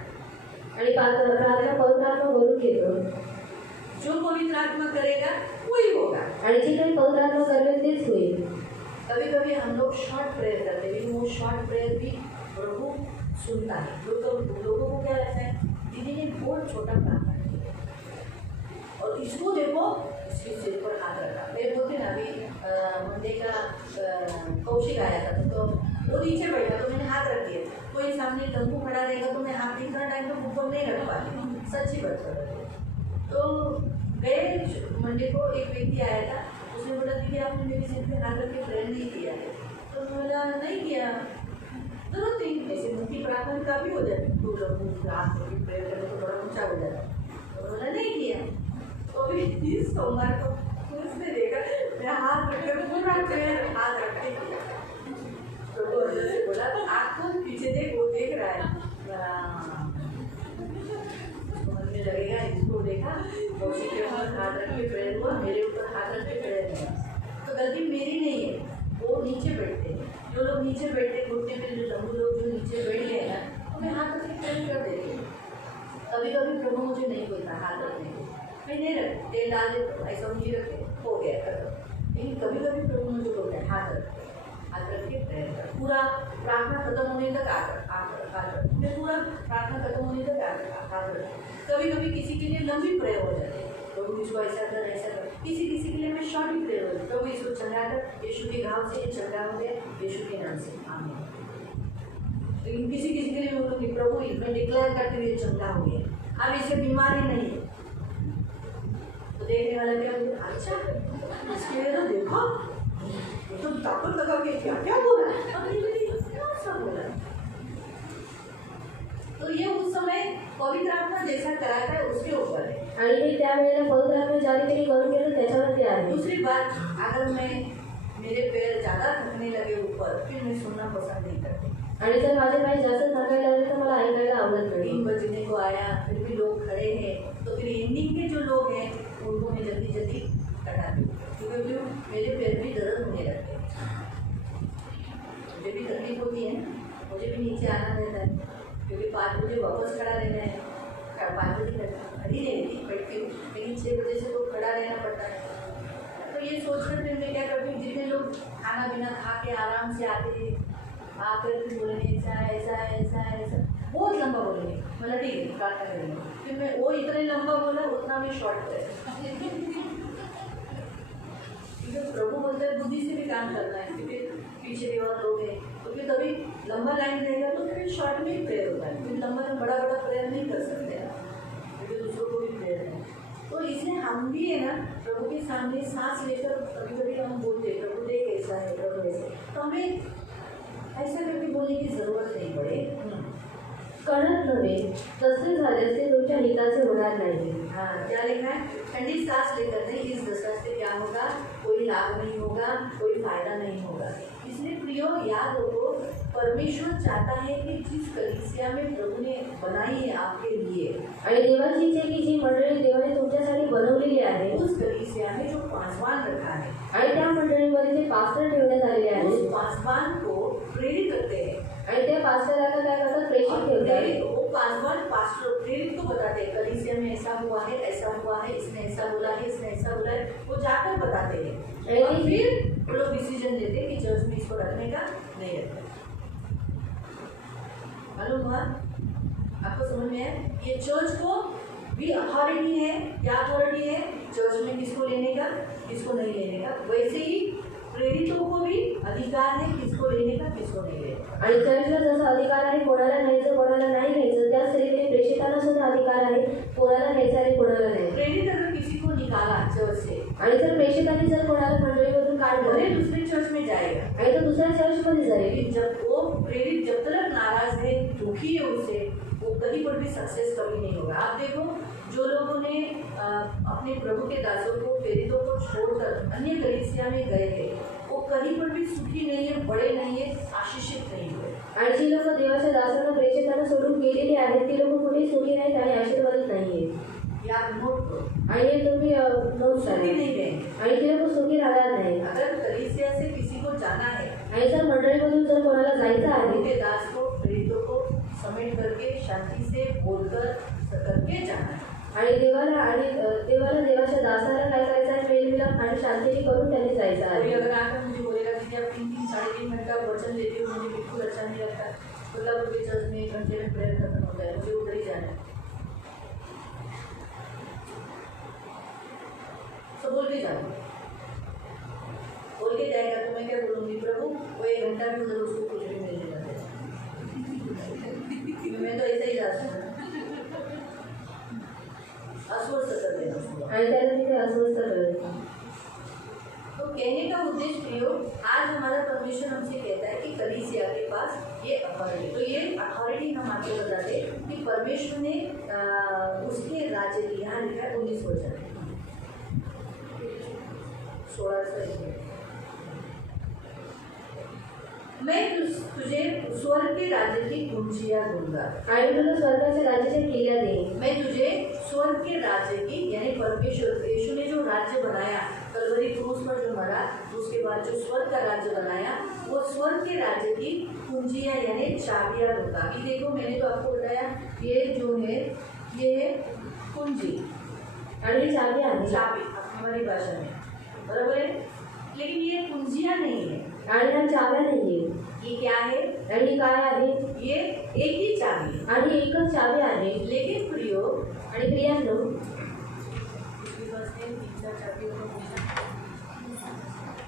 आणि प्रार्थना पवित्र आत्मा बोलून घेतो, जो पवित्र आत्मा करेगा वही होगा, आणि जे काही पवित्र आत्मा करेल तेच होईल. कभी कभी हम लोग शॉर्ट प्रेयर करते हैं, लेकिन वो शॉर्ट प्रेयर भी प्रभु सुनता है. लोगों को क्या लगता है दीदी ने बहुत छोटा प्रार्थना किया और इसको देखो इसके सिर पर हाथ रखा. मैं बोलती ना अभी मंडे का कौशिक आया था तो वो नीचे बैठा तो मैंने हाथ रख दिए, कोई सामने तंबू खड़ा रहेगा तो मैं हाथ इतना टाइम तो ऊपर नहीं रख पाती, सच्ची बात कर रही. तो गए मंडे को एक व्यक्ति आया था, उसने बोला दीदी आपने मेरे सिर पे हाथ रख के प्रेयर नहीं किया है, तो बोला नहीं किया, जरूरत नहीं, ऐसे मुक्ति प्रार्थना में काफ़ी हो जाती, 2 लोग हाथ रख के प्रेयर करने तो बड़ा ऊँचा हो जाता, तो बोला नहीं किया. तो अभी सोमवार को उसने देखा मैं हाथ रख कर पूरा प्रेयर हाथ रख के किया, तो वो अंदर से बोला तो आँख को पीछे देख, वो देख रहा है, मन में लगेगा इसको देखा कौशिक के ऊपर हाथ रख के प्रेयर हुआ, मेरे ऊपर हाथ रख के प्रेयर हुआ, तो गलती मेरी नहीं है, वो नीचे बैठते हैं, जो लोग नीचे बैठते घुटने पे, जो लंबू लोग जो नीचे बैठ गए ना, तो मैं हाथ रख के प्रेयर कर देती हूँ. कभी कभी प्रभु मुझे नहीं बोलता हाथ रखने को, मैं नहीं रख तेल डाल देता, ऐसा मुझे रखे हो गया खत्म, लेकिन कभी कभी प्रभु मुझे बोलता है हाथ रख के प्रेयर कर, पूरा प्रार्थना खत्म होने तक हाथ रख, मैं पूरा प्रार्थना खत्म होने तक हाथ रख. कभी कभी किसी के लिए लंबी प्रेयर हो जाती है, प्रभु इसको ऐसा कर ऐसा कर, किसी के लिए मैं शॉर्ट ही प्रेयर हो जाती, प्रभु इसको चंगा कर, यीशु के घाव से ये चंगा हो गया, यीशु के नाम से आमीन. लेकिन किसी के लिए मैं बोलूँगी प्रभु मैं डिक्लेयर करते हुए चंगा हो गया, अब इसे बीमारी नहीं है, तो देखने वाला क्या बोलते अच्छा इसके लिए तो देखो तो ताकत लगा के क्या बोला, क्या बोला. तो ये उस समय पवित्र आत्मा जैसा कराता है उसके ऊपर है. आणि ते त्यावेळेला पवित्र आत्मा ज्याने त्यांनी करून घेतलं त्याच्यावरती आहे. दूसरी बात, अगर मैं मेरे पैर ज़्यादा थकने लगे ऊपर, फिर मैं सुनना पसंद नहीं करती. आणि जर माझे पाय जास्त थकायला लागले तर मला ऐकायला आवडत नाही. 3 बजने को आया, फिर भी लोग खड़े हैं, तो फिर एंडिंग के जो लोग हैं उनको मैं जल्दी जल्दी हटा दूँ, क्योंकि मेरे पैर भी दर्द होने लगते हैं, मुझे भी तकलीफ होती है, मुझे भी नीचे आना रहता है, क्योंकि 5 बजे वापस खड़ा रहना है, 5 बजे खड़ी रहती बैठती हूँ, लेकिन 6 बजे से तो खड़ा रहना पड़ता है. तो ये सोचकर फिर मैं क्या करती हूँ, जितने लोग खाना पीना खा के आराम से आते हैं, आकर फिर बोलेंगे ऐसा ऐसा ऐसा ऐसा बहुत लंबा बोलेंगे, मतलब ठीक है प्रार्थना करेंगे, फिर मैं वो इतने लंबा बोला उतना मैं शॉर्ट करें. प्रभु बोलते हैं बुद्धि से भी काम करना है, क्योंकि पीछे भी और लोग हैं, तो फिर कभी लंबा लाइन रहेगा तो फिर शॉर्ट में ही प्रेयर होता है, फिर लंबा में बड़ा प्रेयर नहीं कर सकते, क्योंकि दूसरों को भी प्रेयर है. तो इसलिए हम भी भी है ना, प्रभु के सामने सांस लेकर कभी कभी हम बोलते हैं प्रभु देख ऐसा है, प्रभु ऐसे, तो हमें ऐसा करके बोलने की जरूरत नहीं पड़े। कळत नव्हे तसे झाल्यास ते तुमच्या हिताचे होणार नाही। हाँ, क्या लिखा है? ठंडी सांस लेकर नहीं, इस दशा से क्या होगा? कोई लाभ नहीं होगा, कोई फायदा नहीं होगा। इसलिए प्रियो याद रखो, परमेश्वर चाहता है कि जिस कलीसिया में प्रभु ने बनाई है आपके लिए, आणि देवाची इच्छा आहे की जी मंडळी देवाने तुमच्यासाठी बनवलेली आहे उस कलीसिया में जो पासवान रखा है, आणि त्या मंडळीमध्ये जे पास्टर ठेवण्यात आलेले उस आहेत पासवान को प्रेरित करते हैं। आणि त्या पास्टराला काय करतात? प्रेषित और ठेवतात। प्रेरित, वो पासवान पास्टर प्रेरित को बताते हैं कलीसिया में ऐसा हुआ है, ऐसा हुआ है, इसने ऐसा बोला है, इसने ऐसा बोला है, वो जाकर बताते हैं और फिर वो लोग डिसीजन लेते हैं कि चर्च में इसको रखने का नहीं रखना। मालूम हुआ? आपको समझ में है? ये चर्च को भी अथॉरिटी है, क्या अथॉरिटी है चर्च में किसको लेने का, किसको नहीं लेने का। वैसे ही प्रेरितों को भी अधिकार है किसको लेने का, किसको नहीं लेने का। आणि चर्चला जसा अधिकार आहे कोणाला घ्यायचं कोणाला नाही घ्यायचं, त्याच रीतीने प्रेषितांना सुद्धा अधिकार आहे कोणाला घ्यायचं आणि कोणाला नाही। प्रेरित अगर किसी को निकाला चर्च से, आणि जर प्रेषितांनी जर कोणाला मंडळीमधून काढलं भले दूसरे चर्च में जाएगा, आणि तो दुसऱ्या चर्चमध्ये जाईल, लेकिन जब वो प्रेरित जब तक नाराज है, दुखी है उससे, वो कहीं पर भी सक्सेस कभी नहीं होगा। आप देखो, जो लोगों ने अपने प्रभु के दासों को, प्रेरितों को छोड़कर अन्य कलीसिया में गए थे, वो कहीं पर भी सुखी नहीं है, बड़े नहीं है, आशीषित नहीं हुए। आणि जी लोक देवाच्या दासांना प्रेषितांना सोडून गेलेली आहेत ती लोक कुठेही सुखी नाहीत आणि आशीर्वादित नाहीये। याद नोट करो, आणि हे तुम्ही नोट करा सुखी नहीं गए। आणि ती लोक सुखी राहणार नाही। अगर कलीसिया से किसी को जाना है, आणि जर मंडळीमधून जर कोणाला जायचं प्रभु आहे के दास को, प्रेरितों को समेट करके शांति से बोलकर करके जाना है। आणि देवाला देवाच्या दासाला काय करायचं आहे? मेलमिलाप आणि शांती करून त्यांनी जायचं कोई आहे। अगर आकर मुझे बोलेगा कि आप 3-3 साढ़े 3 घंटा वचन लेते हो, मुझे बिल्कुल अच्छा नहीं लगता, कोल्हापुर के चर्च में 1 घंटे में प्रेयर खत्म होता है, मुझे उधर ही जाना है, तो बोल के जाओ, बोल के जाएगा तो मैं क्या बोलूँगी? प्रभु वो 1 घंटा भी उधर उसको कुछ भी मिलने लगे, मैं तो ऐसा ही जाता हूँ, अस्वस्थ कर देना उसको। आणि त्याला तिथे अस्वस्थ करेल। तो कहने का उद्देश्य प्रियो, आज हमारा परमेश्वर हमसे कहता है कि कलीसिया के पास ये अथॉरिटी, तो ये अथॉरिटी हम आपको बताते हैं कि परमेश्वर ने उसके राज्य की, यहाँ लिखा है 19 वचन 16 से, मैं तुझे स्वर्ग के राज्य की कुंजियां दूंगा, आणि तुला स्वर्गाच्या राज्याच्या किल्ल्या देईन। मैं तुझे स्वर्ग के राज्य की, यानी परमेश्वर यीशु ने जो राज्य बनाया कलवरी क्रूस पर जो मरा, उसके बाद जो स्वर्ग का राज्य बनाया, वो स्वर्ग के राज्य की कुंजियां यानी चाबियां दूंगा। अभी देखो, मैंने तो आपको बताया ये जो है ये है कुंजी, आणि चाबी आहे, चाबी हमारी भाषा में, बराबर है, लेकिन ये कुंजियां नहीं है, आणि ह्या चाव्या नाहीये। ये क्या है? आणि काय आहे? ये एक ही चाबी, आणि एकच चावी आहे। लेकिन प्रियो, आणि प्रियांनो, इसके पास है 3-4 चाबी होगा,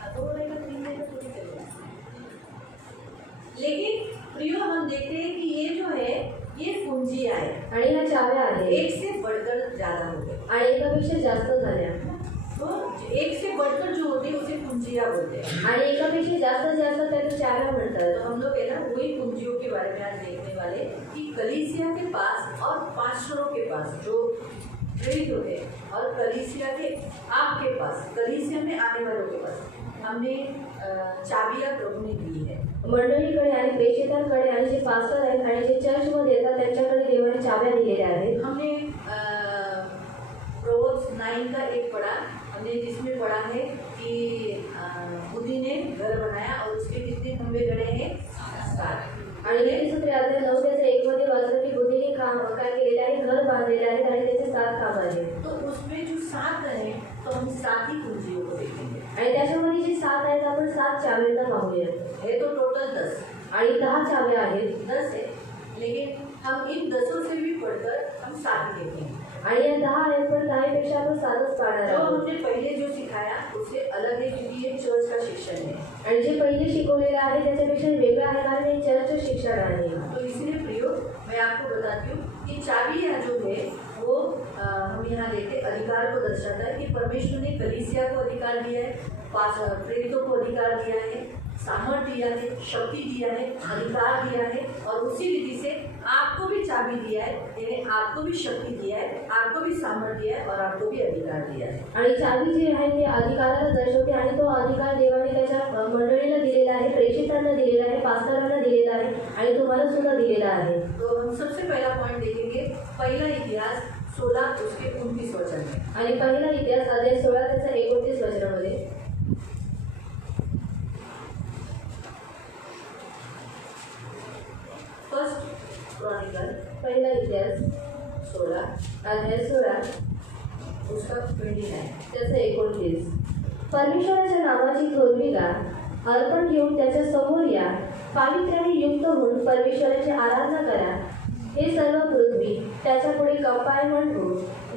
तो रहेगा 3 रहेगा तो नहीं चलेगा। लेकिन प्रियो, हम देखते हैं कि ये जो है ये कुंजियां है, आणि ह्या चाव्या आहेत, एक से बढ़कर ज्यादा हो गए, आणि एकापेक्षा जास्त झाल्या, तो एक से बढ़कर जो होते हैं उसे कुंजियां बोलते हैं, आणि एकापेक्षा जास्त त्याला चाव्या तो म्हणतात। हम लोग है ना वही कुंजियों के बारे में आज देखने वाले कि कलीसिया के पास और पास्टरों के पास जो प्रेरित होते हैं और कलीसिया के आपके पास, कलीसिया में आने वालों के पास हमने चाबियां प्रभु ने दी है। मंडळीकडे आणि प्रेषितांकडे आणि जे पास्टर आहेत आणि जे चर्चमध्ये येतात त्यांच्याकडे देवाने चाव्या दिलेल्या आहेत। हमने प्रोवर्ब्स 9 का एक पढ़ा, हमने जिसमें पढ़ा है कि बुद्धि ने घर बनाया और उसके कितने खंभे गड़े हैं? 7। आणि नीतिसूत्रे अध्याय 9:1 मध्ये वाचलं की बुद्धीने काम काय केलेले आहे? घर बांधलेले आहेत आणि त्याचे 7 काम आहेत। तो उसमें जो 7 है तो हम 7 ही कुंजियों को देखेंगे, आणि त्याच्यामध्ये जे 7 आहेत आपण 7 चाव्यांना पाहूया। है तो टोटल 10 आणि 10 चाव्या आहेत, 10 है, लेकिन हम इन 10 से भी पढ़कर हम 7 देखेंगे। आणि या 10 आहेत पण 10पेक्षा आपण 7च पाहणार जो आहोत। हमने पहले जो सिखाया उससे अलग है क्योंकि ये चर्च का शिक्षण है, आणि जे पहिले शिकवलेलं आहे त्याच्यापेक्षा वेगळं आहे कारण हे चर्च शिक्षण आहे। तो इसलिए प्रियो, मैं आपको बताती हूँ कि चाबियाँ जो है वो हम यहाँ देखते अधिकार को दर्शाता है कि परमेश्वर ने कलीसिया को अधिकार दिया है, प्रेरितों को अधिकार दिया है, सामर्थ दिया है, शक्ति दिया है, अधिकार दिया है, और उसी विधि से आपको भी चाबी दिया है, यानी आपको भी शक्ती दिया है, आपको भी सामर्थ दिया है और आपको भी अधिकार दिया है. आणि चावी जी आहे ते अधिकाराला दर्शवते आणि तो अधिकार देवाने त्याच्या मंडळीला दिलेला आहे, प्रेषितांना दिलेला आहे, पास्टरांना दिलेला आहे आणि तुम्हाला सुद्धा दिलेला आहे. तो हम सबसे पहला पॉइंट देखेंगे, पहला इतिहास 16 उसके 29 वचन में. आणि पहिला इतिहास अध्याय 16 त्याच्या 29 वचनामध्ये. फर्स्ट क्रॉनिकल पहिला इतिहास 16 अध्याय 16 उसका 29. त्याचं 29. परमेश्वराच्या नावाची थोरवी गा, अर्पण घेऊन त्याच्या समोर या, पावित्र्याने युक्त होऊन परमेश्वराची आराधना करा. हे सर्व पृथ्वी त्याच्या पुढे कंपायमान हो,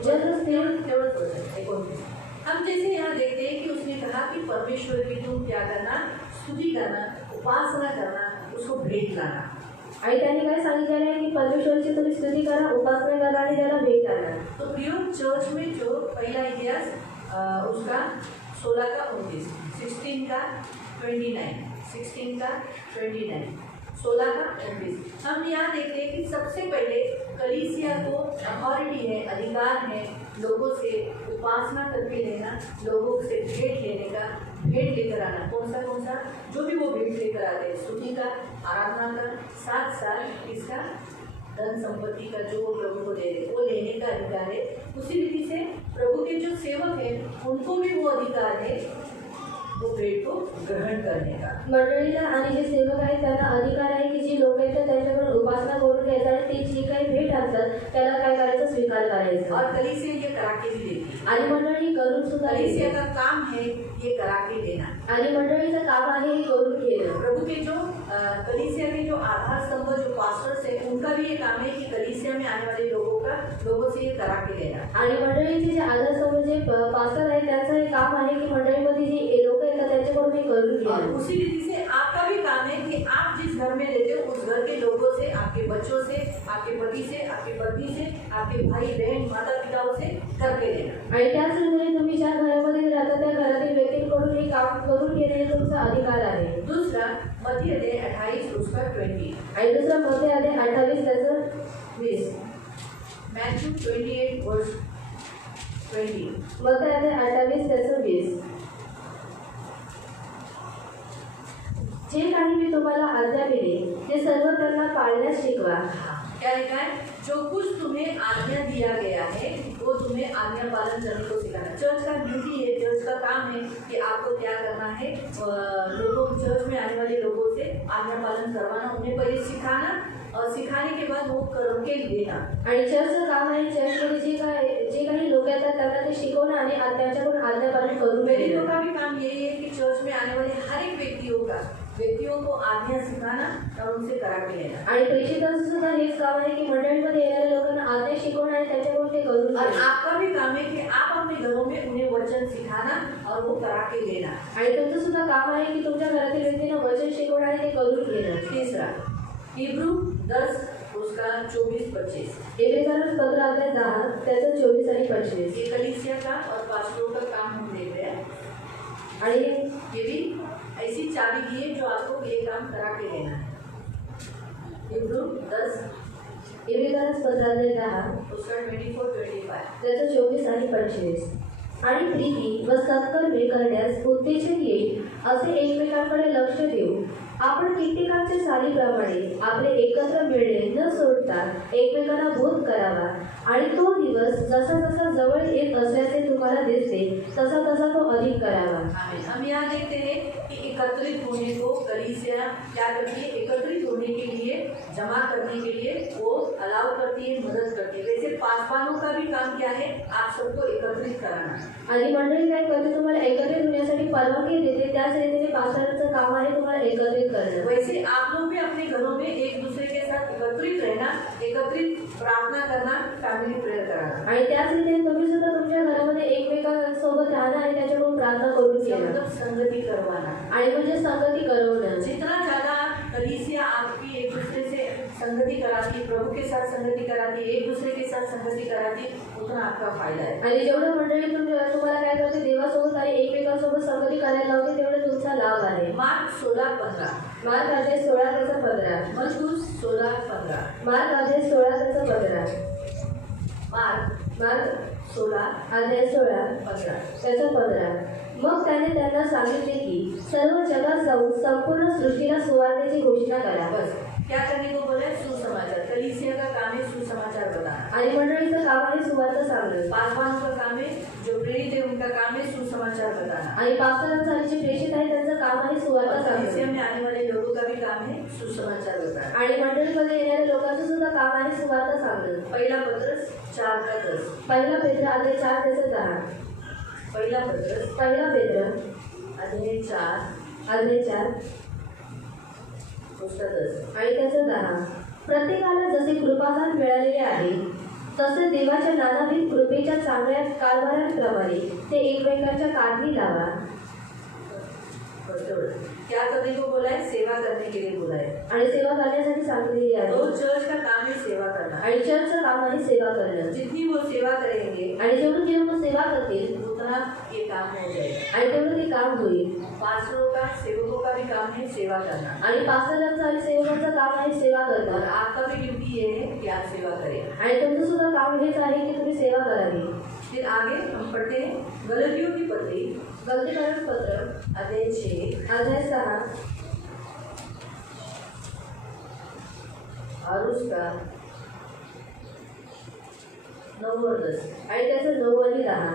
जग स्थिर. केवढंच वचन 29. हम जैसे यहाँ देखते हैं कि उसने कहा कि परमेश्वर की तुम क्या करना, स्तुति करना, उपासना करना, उसको भेंट लाना. आणि त्यांनी काय सांगितलेलं आहे की परमेश्वराची तुम्ही स्तुती करा, उपासना करा आणि त्याला भेट आणा. तो प्रियो चर्च में जो पहला इतिहास उसका 16 का 29, 16 का 29, 16 का 29, 16 का 29. हम यहाँ देखते हैं कि सबसे पहले कलीसिया को अथॉरिटी है, अधिकार है लोगों से उपासना करके लेना, लोगों से भेंट लेने का, भेंट लेकर आना. कौन सा जो भी वो भेंट लेकर आते हैं, स्तुति का, आराधना का, साथ साथ इसका धन संपत्ति का जो वो प्रभु को दे रहे वो लेने का अधिकार है. उसी रीति से प्रभु के जो सेवक हैं उनको भी वो अधिकार है वो भेंट को ग्रहण करने का. मंडळीला आणि जे सेवक आहेत त्यांना अधिकार आहे की जी लोक आहेत त्यांच्याकडून उपासना करून घ्यायचा आणि ते जी काही भेट आणतात त्याला काय करायचं, स्वीकार करायचा. और कलीसिया ये करा के भी देती है. आणि मंडळी करून सुद्धा कलीसिया का काम है ये करा के देना. आणि मंडळीचं काम आहे हे करून घेणं. प्रभु के जो कलीसिया के जो आधार स्तंभ जो पास्टर्स है उनका भी ये काम है कि कलीसिया में आने वाले लोगों से ये करा के देना. आणि मंडळीचे जे आधारस्तंभ जे पास्टर आहेत त्यांचं हे काम आहे की मंडळीमध्ये जे लोक आहेत त्यांच्याकडून हे करून और घेणं. उसी रीति से आपका भी काम है कि आप जिस घर में रहते हो उस घर के लोगों से, आपके बच्चों से, आपके पति से, आपकी पत्नी से, आपके भाई बहन माता पिताओं से करके देना. आणि त्याच रीतीने तुम्ही ज्या घरामध्ये राहता त्या घरातील व्यक्तींकडून हे काम करून घेणे हे तुमचा अधिकार आहे. दूसरा मत्ती अध्याय 28 उसका 20, आणि दुसरा मत्ती अध्याय 28 त्याचं 20. मैथ्यू 28 वर्स 20. मत्ती अध्याय 28 त्याचं 20. जे काही मी तुम्हाला आज्ञा दिली ते सर्व त्यांना पाळण्यास शिकवा. क्या लिखा है? जो कुछ तुम्हें आज्ञा दिया गया है वो तुम्हें आज्ञा पालन करने को सिखाना. चर्च का ड्यूटी है, चर्च का काम है कि आपको क्या करना है, लोगों चर्च में आने वाले लोगों से आज्ञा पालन करवाना, उन्हें पहले सिखाना और सिखाने के बाद वो करके देना. आणि चर्चचं काम आहे चर्चमध्ये जे काही लोक येतात त्यांना ते शिकवणं आणि त्यांच्याकडून आज्ञा पालन करून प्रेरितों घेणं. का भी काम यही है कि चर्च में आने वाले हर एक व्यक्तियों को आज्ञा सिखाना और उनसे करा के लेना. आणि प्रेषितांचं सुद्धा हेच काम आहे की मंडळीमध्ये येणाऱ्या लोकांना आज्ञा शिकवणं आणि त्यांच्याकडून ते करून और घेणं. आपका भी काम है कि आप अपने घरों में उन्हें वचन सिखाना और वो करा के देना. आणि तुमचं सुद्धा काम आहे की तुमच्या घरातील व्यक्तींना वचन शिकवणं आणि ते करून घेणं. तीसरा हिब्रू 10 उसका 24-25. एफेसोस 15 अध्याय 10 त्याचं 24 आणि 25. ये कलीसिया का और पास्टरों का काम हम देख रहे हैं. आणि ये भी ऐसी चाबी दी है जो आपको ये काम करा के देना है. हिब्रू 10 एफेसोस 15 अध्याय 10 उसका 24-25. त्याचं 24 आणि 25. आणि प्रीती व सत्कर्मे करण्यास उत्तेजन येईल असे एकमेकांकडे लक्ष देऊ. आपण कित्येकांच्या चालीप्रमाणे आपले एकत्र मिळणे न सोडता एकमेकांना बोध करावा. आणि तो दिवस जसा जसा जवळ येत असल्याचे तुम्हाला दिसते तसा तसा तो अधिक करावा. आमीन. हम यहाँ देखते हैं कि एकत्रित होने को कलीसिया क्या करती है, एकत्रित होने के लिए, जमा करने के लिए वो अलाउ करती है, मदद करती है. वैसे पासवानों का भी काम क्या है, आप सबको एकत्रित कराना. आणि मंडळी काय करते, तुम्हाला एकत्रित होण्यासाठी परवानगी देते. त्याच रीतीने पास्टरांचं काम आहे तुम्हाला एकत्रित करणं. वैसे आप लोग भी अपने घरों में एक दूसरे के साथ एकत्रित रहना, एकत्रित प्रार्थना करना, फैमिली प्रेयर कराना. आणि त्याच रीतीने तुम्ही सुद्धा तुमच्या घरामध्ये एकमेकांसोबत राहणं आणि त्याच्याकडून प्रार्थना करून घेणं मतलब संगति करवाना. आणि म्हणजे संगती करवणं. जितना ज़्यादा कलीसिया आपकी एक दूसरे से संगति कराती, प्रभु के साथ संगति कराती, एक दूसरे के साथ संगति कराती, उतना आपका फायदा है। आणि जेवढं मंडळी तुम्हाला काय करते, देवासोबत आणि एकमेकांसोबत संगती करायला लावते, तेवढं तुमचा लाभ आहे. मार्क 16:15. मार्क अध्याय 16:15. मरकुस 16:15. मार्क अध्याय 16:15. मार्क 16 अध्याय 16:15. 15. मग त्याने त्यांना सांगितले की सर्व जगात जाऊन संपूर्ण सृष्टीला सुवार्तेची घोषणा करा. बस क्या करने को बोले? सुसमाचार. कलीसिया का काम है सुसमाचार बताना. आणि मंडळीचं काम आहे सुवार्ता सांगणं. पासवानों का काम है, जो प्रेरित है उनका काम है सुसमाचार बताना. आणि पास्टरांचं आणि जे प्रेषित आहे त्यांचं काम आहे सुवार्ता कलीसिया सांगणं. में आने वाले लोगों का भी काम है सुसमाचार बताना. आणि मंडळीमध्ये येणाऱ्या लोकांचं सुद्धा काम आहे सुवार्ता सांगणं. पहिला पत्रस 4:10. पहिला पेत्र अध्याय 4:10. पहिला पत्रस पहिला पेत्र अध्याय 4 अध्याय 4 पुस्तक 10. आणि त्याचं 10. प्रत्येकाला जसे कृपादान मिळालेले आहे तसे देवाच्या नानाविध कृपेच्या चांगल्या कारभारांप्रमाणे ते एकमेकांच्या काढणी लावा. क्या करने को बोला है? सेवा करने के लिए बोला है. आणि सेवा करण्यासाठी सांगितलेली आहे. तो चर्च का काम है सेवा करना. आणि चर्चचं काम आहे सेवा करणं. जितनी वो सेवा करेंगे आणि जेवढं जे लोक सेवा करतील उतना ये काम हो जाएगा. आणि तेवढं ते काम होईल. पास्टरों का, सेवकों का भी काम है सेवा करना. आणि पास्टरांचं आणि सेवकांचं काम आहे सेवा और करणं. आपका भी ड्यूटी ये है कि आप सेवा करें. आणि तुमचं सुद्धा काम हेच आहे की तुम्ही सेवा करावी. फिर आगे हम पढ़ते हैं गलतियों की पत्री गलतीकरण पत्र अध्याय 6 अध्याय 6 और उसका 9 और 10. आणि त्याचं 9 आणि 10.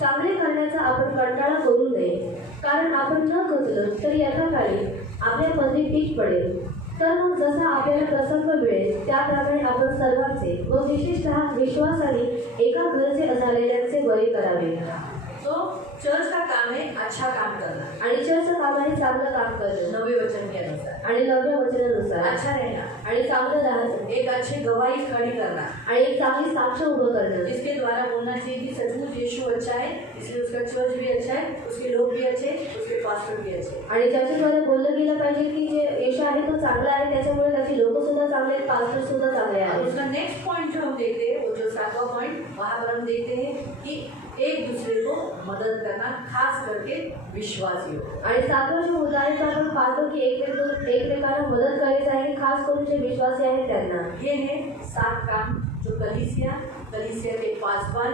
चांगले करण्याचा आपण कंटाळा करू नये, कारण आपण न खचलो तर यथाकाळी आपल्या पदरी पीक पडेल. तर मग जसा आपल्याला प्रसंग मिळेल त्याप्रमाणे आपण सर्वांचे व विशेषतः विश्वासाने एका घरचे झालेल्यांचे बरे करावे. तो चर्च का काम है अच्छा काम करना. आणि चर्चचं काम आहे चांगलं काम करणं. 9वें वचन के अनुसार आणि 9व्या वचनानुसार अच्छा रहना. आणि चांगलं राहणं. एक अच्छी गवाही खड़ी करना. आणि एक चांगली साक्ष उभं करणं. जिसके द्वारा बोलना चाहिए कि सचमुच यीशु अच्छा है, इसलिए उसका चर्च भी अच्छा है, उसके लोग भी अच्छे, उसके पास्टर भी अच्छे. आणि ज्याच्याद्वारे बोललं गेलं पाहिजे की जे येशू आहे तो चांगला आहे, त्याच्यामुळे त्याची लोक सुद्धा चांगले आहेत, पास्टर सुद्धा चांगले और आहेत. उसका नेक्स्ट पॉइंट जो हम देखते हैं, वो जो 7वां पॉइंट, वहाँ पर हम देखते हैं कि एक दूसरे को मदद करना, खास करके विश्वासियों. आणि 7वां जो मुद्दा आहे तो आपण पाहतो की एकमेकांना मदत करायची आहे, आणि खास करून जे विश्वासी आहेत त्यांना. ये है 7 काम जो कलीसिया के पासवान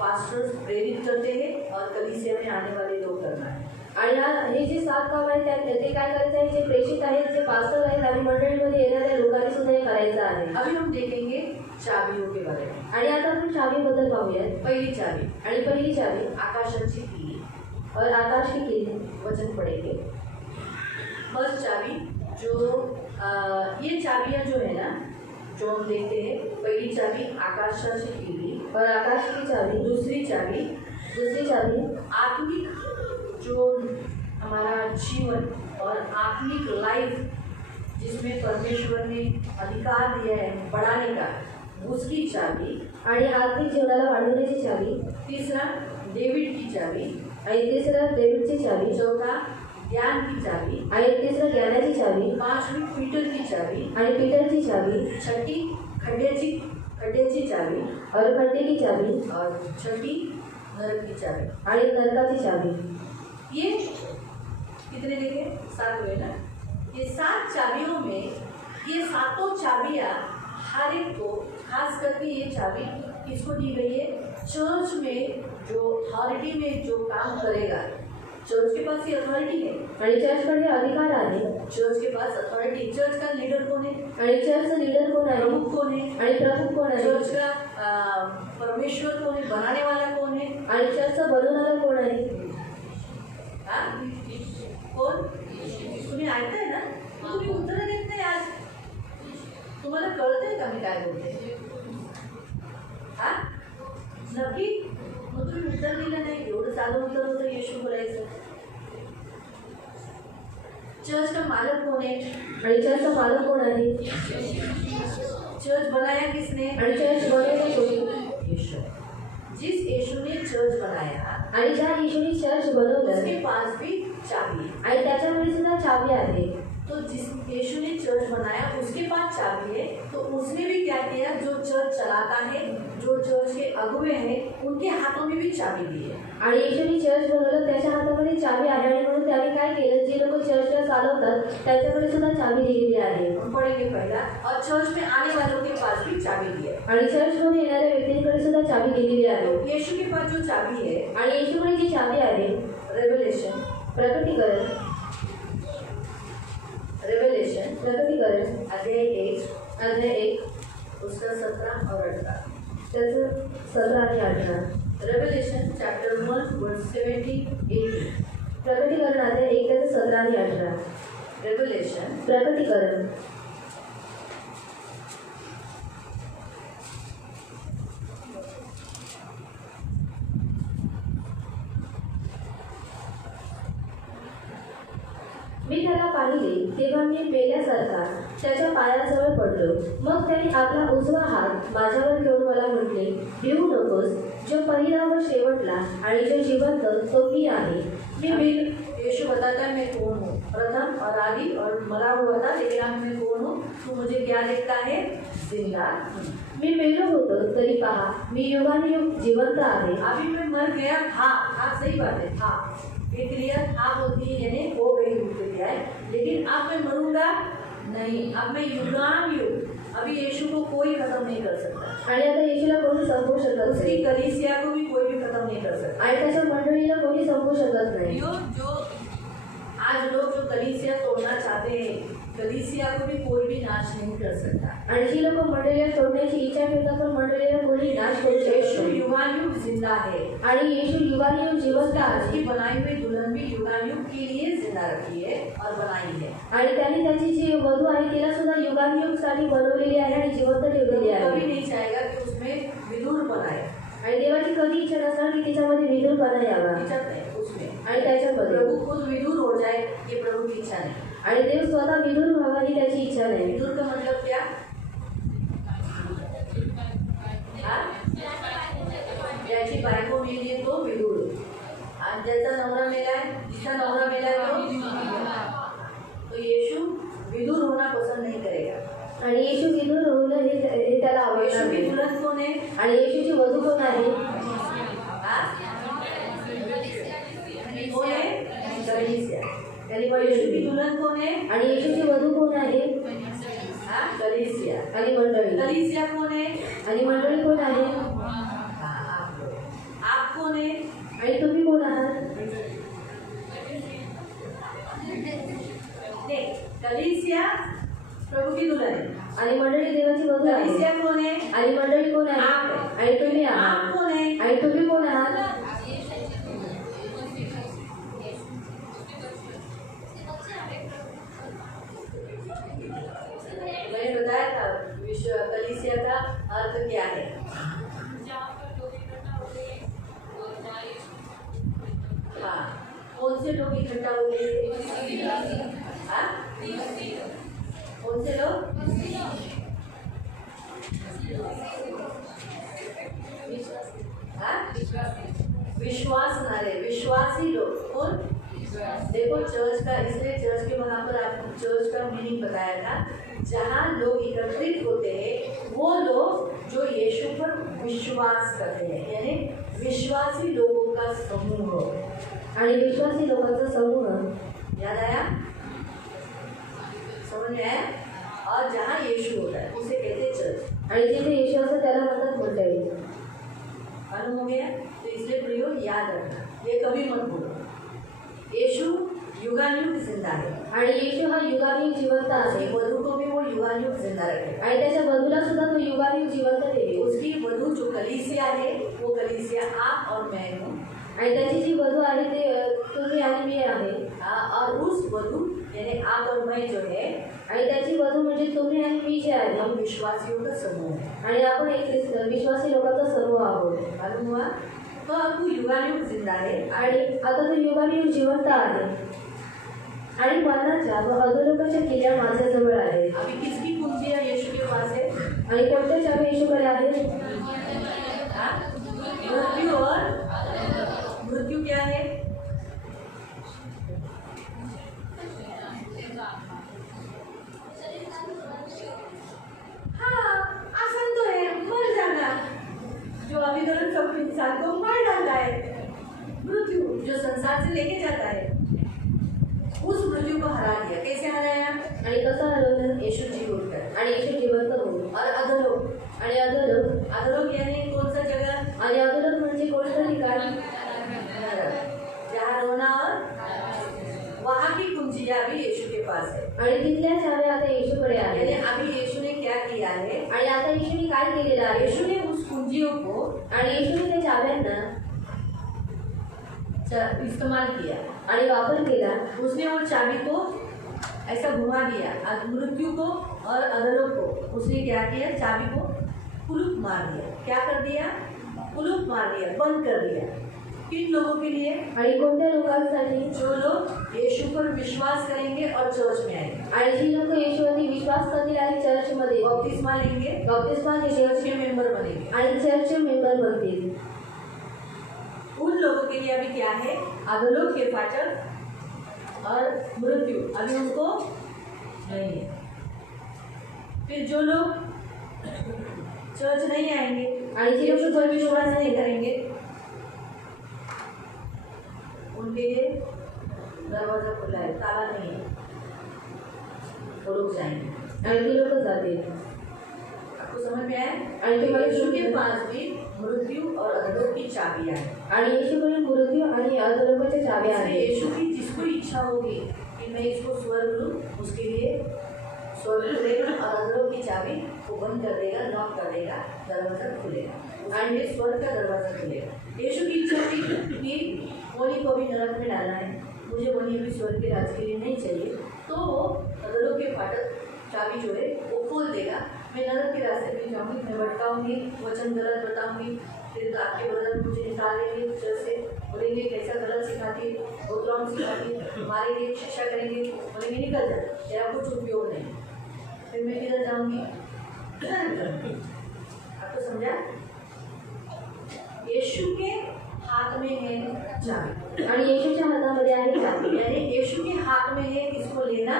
पास्टर्स प्रेरित करते हैं और कलीसिया में आने वाले लोग करना है. आणि हे जे 7 काम आहेत ते काय करायचं आहे, जे प्रेषित आहेत, जे पास्टर आहेत आणि मंडळीमध्ये येणाऱ्या लोकांनी सुद्धा हे करायचं आहे. अभी हम देखेंगे चाबियों के बारे में. आणि आता आपण चावीबद्दल पाहूयात. पहली चाबी आणि पहिली चावी आकाशाची किल्ली. और आकाश की किल्ली. वचन पढ़ेंगे. फर्स्ट चाबी जो ये चाबियां जो है ना, जो हम देखते हैं, पहली चाबी आकाशाची किल्ली और आकाश की चावी. दूसरी चाबी आत्मिक जो हमारा जीवन और आत्मिक लाइफ जिसमें परमेश्वर ने अधिकार दिया है बढ़ाने का, उसकी चाबी. आणि आत्मिक जीवनाला वाढवण्याची चावी. तीसरा डेविड की चाबी. आणि तिसरं डेव्हिडची चावी. चौथा ज्ञान की चाबी. आणि तिसरं ज्ञानाची चावी. पांचवी पीटर की चाबी. आणि पीटरची चावी. छठी खड्ड्याची चाबी. और खड्डे की चावी. और छठी नरक की चाबी. आणि नरकाची चावी. ये कितने देखे? 7 हुए ना. ये 7 चाबियों में ये 7 चाबियाँ हर एक को, खास करके ये चाबी किसको दी गई है? चर्च में जो अथॉरिटी में जो काम करेगा, चर्च के पास ये अथॉरिटी है. आणि चर्चकडे अधिकार आहे. चर्च के पास अथॉरिटी. चर्च का लीडर कौन है? आणि चर्चचं लीडर कोण आहे? प्रमुख कौन है? आणि प्रमुख कोण आहे? चर्च का परमेश्वर कौन है? बनाने वाला कौन है? आणि चर्चचं बनवणारा कोण आहे? हाँ? कोण? तुम्ही ऐकताय ना? तुम्ही उत्तर देत नाही आज. तुम्हाला कळतंय का मी काय बोलते? हा? नक्की? मग तुम्ही उत्तर दिलं नाही. एवढं साधं उत्तर होतं येशू बोलायचं. चर्च का मालक कौन है? आणि चर्चचा मालक कोण आहे? चर्च बनाया किसने? आणि चर्च बनवणे कोणी? यीशु. जिस यीशु ने चर्च बनाया, आणि ज्या येशूने चर्च बनवलं उसके पास भी चाबी है. आणि त्याच्यामुळे सुद्धा चावी आहे. तो जिस यीशु ने चर्च बनाया उसके पास चाबी है, तो उसने भी क्या किया, जो चर्च चलाता है, जो चर्च के अगुवे हैं, उनके हाथों में भी चाबी दी है. आणि येशूने चर्च बनवलं, त्याच्या हातामध्ये चावी आहे आणि म्हणून त्याने काय केलं, जे लोक चर्चला चालवतात त्यांच्याकडे सुद्धा चावी दिलेली आहे. हम पढ़ेंगे पहला. और चर्च में आने वालों के पास भी चाबी दी है. आणि चर्चमध्ये येणाऱ्या व्यक्तींकडे सुद्धा चावी दिलेली आहे. यीशु के पास जो चाबी है, आणि येशूकडे जी चावी आहे, रेवलेशन प्रकटीकरण अध्याय 1 उसका 17 और 18. त्याचं 17 आणि 18. रेवलेशन चैप्टर 1 वर्स 17-18. प्रकटीकरण अध्याय 1 त्याचं 17 आणि 18. रेवलेशन प्रकटीकरण मी त्याला पाहिले तेव्हा मी मेल्यासारखा त्याच्या पायाजवळ पडलो. मग त्याने आपला उजवा हात माझ्यावर घेऊन मला म्हटले, भिवू नकोस, जो पहिला व शेवटला आणि जो जिवंत तो मी आहे. यीशु बताता है मैं कौन हूँ, प्रथम और आदि और मरा हुआ था, लेकिन अब मैं कौन हूँ, तू मुझे क्या देखता है, जिंदा. मी मेलो होतो तरी पहा मी युगानुयुग जिवंत आहे. अभी मैं मर गया था, सही बात है, था ये क्रिया था होती है, यानी हो गई क्रिया है, लेकिन अब मैं मरूंगा नहीं, अब मैं युगानुयुग. अभी यीशु को कोई खत्म नहीं कर सकता आणि आता येशूला कोणी संपवू शकत उसकी नाही कलीसिया को भी कोई भी खत्म नहीं कर सकता. आणि त्याच्या मंडळीला कोणी संपवू शकत नाही. जो आज लोग जो कलीसिया तोड़ना चाहते हैं, कलीसिया को भी कोई भी नाश नहीं कर सकता. आणि जी लोक मंडळीला तोडण्याची इच्छा ठेवतात पण मंडळीला कोणी नाश करू शकत यीशु नाही. युगानुयुग जिंदा है. आणि येशू युगानुयुग जिवंत आहे. उसकी बनाई हुई दुल्हन भी युगानुयुग के लिए जिंदा रखी है और बनाई है. आणि त्याने त्याची जी वधू आहे तिला सुद्धा युगानुयुग साठी बनवलेली आहे आणि जिवंत ठेवलेली कभी आहे. नहीं चाहेगा कि उसमें विदुर बनाए. आणि देवाची कधी इच्छा नसणार की तिच्यामध्ये विदुरपणा यावा. इच्छा नहीं उसमें. आणि त्याच्यामध्ये प्रभु खुद विदुर हो जाए, ये प्रभु की इच्छा नहीं. आणि देव स्वतः विदुर व्हावा ही त्याची इच्छा नाही. विदुर का मतलब क्या, ज्याची बायको मेली तो विदुर, आणि ज्याचा नवरा मेला है, जिसका नवरा मेला है तो यीशु विदुर होना पसंद नहीं करेगा. आणि येशू विदुर होणं हे त्याला आवडणार यीशु की नाही. दुल्हन कौन है, आणि येशूची वधू कोण आहे, कौन है, कलीसिया. यीशु की दुल्हन कौन है, आणि येशूची वधू कोण आहे, कलीसिया. आणि मंडळी. कलीसिया कौन है, आणि मंडळी कोण आहे, आप कौन है, आणि तुम्ही कोण आहात. नहीं, कलीसिया प्रभु की दुल्हन है. आणि मंडळी देवाची वधू आहे. कलीसिया कौन है, आणि मंडळी कोण आहे, आप. आणि तुम्ही आप आहात. कौन है, आणि तुम्ही कोण आहात. मैंने बताया था विश्व कलीसिया का अर्थ क्या है. हाँ, कौन से लोग इकट्ठा हो गए, हाँ? कौन से लोग, हाँ? विश्वास नारे, विश्वासी लोग. कौन, देखो चर्च का, इसलिए चर्च के वहाँ पर आपको चर्च का मीनिंग बताया था, जहाँ लोग एकत्रित होते हैं वो लोग जो यीशु पर विश्वास करते हैं, यानी विश्वासी लोगों का समूह. आणि विश्वासी लोकांचा समूह. याद आया, समझ में आया. और जहाँ यीशु होता है उसे कहते हैं चर्च. आणि जिथे येशू असं त्याला म्हणतात मंडळी. मालूम हो गया. तो इसलिए प्रियो याद रखना, ये कभी मत भूलो, यीशु युगानुयुग जिंदा है. आणि येशू हा युगानुयुग जिवंत आहे. उसकी वधू को भी वो युगानुयुग जिंदा रखेगा. आणि त्याच्या वधूला सुद्धा तो युगानुयुग जिवंत ठेवेल. उसकी वधू जो कलीसिया है, वो कलीसिया आप और मैं हूँ. आणि त्याची जी वधू आहे ते तुम्ही आणि मी आहे. और उस वधू यानी आप और मैं जो है, आणि त्याची वधू म्हणजे तुम्ही आणि मी जे आहे, हम विश्वासियों का समूह है. आणि आपण एक विश्वासी लोकांचा समूह आहोत. मालूम हुआ. तो अब तू युगानुयुग जिंदा है. आणि आता तो युगानुयुग जिवंत आहे. आणि मरणाच्या व अधोलोकाच्या किल्ल्या माझ्याजवळ आहेत. अभी किसकी कुंजिया यीशु के पास है, आणि कोणत्या चावी येशूकडे आहेत. मृत्यु. और मृत्यु क्या है, जो संसार से लेके जाता है, उस मृत्यु को हरा दिया। कैसे हराया? आणि कसं हरवलं? यीशु जी होकर। आणि येशू जिवंत होऊन। और अधोलोक, आणि अधोलोक, अधोलोक यानी कौन सा जगह? आणि अधोलोक म्हणजे कोणतं ठिकाण? जहाँ रोना और वहाँ की कुंजियाँ भी यीशु के पास है। आणि तिथल्या चाव्या आता येशूकडे यानी आहेत। अभी यीशु ने क्या किया है? आणि आता येशूने काय केलेलं आहे? यीशु ने उस कुंजियों को आणि येशूने त्या चाव्यांना इस्तेमाल किया आणि वापर केला। उसने वो चाबी को ऐसा घुमा दिया, मृत्यु को और अधरों को उसने क्या किया? चाबी को कुलूप मार दिया। क्या कर दिया? कुलूप मार दिया, बंद कर दिया। किन लोगों के लिए? आणि कोणत्या लोकांसाठी? जो लोग यीशु पर विश्वास करेंगे और चर्च में आएंगे। आणि जी लोक येशूवरती विश्वास करतील आणि चर्चमध्ये बपतिस्मा लेंगे, बपतिस्मा घेतील चर्च के मेंबर बनेंगे। आणि चर्चचे मेंबर बनतील। उन लोगों के लिए अभी क्या है? अधोलोक के फाटक और मृत्यु अभी उनको नहीं है। फिर जो लोग चर्च नहीं आएंगे आणि जे यीशु लोक पर विश्वास नहीं करेंगे, उनके लिए दरवाजा खुला है, ताला नहीं है, वो लोग जाएंगे। आणि ती लोक जातील। आपको समझ में आया? आणि तुम्हाला यीशु के समजलं? पास भी मृत्यु और अधोलोक की चाबियां हैं। आणि येशूकडे मृत्यू आणि अधोलोकाच्या चाव्या इसलिए आहेत। यीशु की जिसको इच्छा होगी कि मैं इसको स्वर्ग लूँ, उसके लिए स्वर्ग खुलेगा और अधोलोक की चाबी वो बंद कर देगा, लॉक कर देगा, दरवाजा खुलेगा और ये स्वर्ग का दरवाजा खुलेगा। यीशु की इच्छा थी कि वही को भी नरक में डालना है, मुझे वही भी स्वर्ग के राज्य के लिए नहीं चाहिए, तो वो अधोलोक के फाटक चाबी जो है वो खोल देगा। मैं नरक के रास्ते पे जाऊँगी, मैं भटकाऊँगी, वचन गलत बताऊँगी, फिर आपके बदल मुझे निकाल लेंगे चर्च से, बोलेंगे कैसा गलत सिखाती है, बहुत रॉन्ग सिखाती है, मारेंगे, शिक्षा करेंगे, बोलेंगे निकल जा, तेरा कुछ उपयोग नहीं। फिर मैं किधर जाऊँगी? आपको समझा? यीशु के हाथ में है चाबी, आणि येशूच्या हातामध्ये आहे चावी। यानी यीशु के हाथ में है किसको लेना,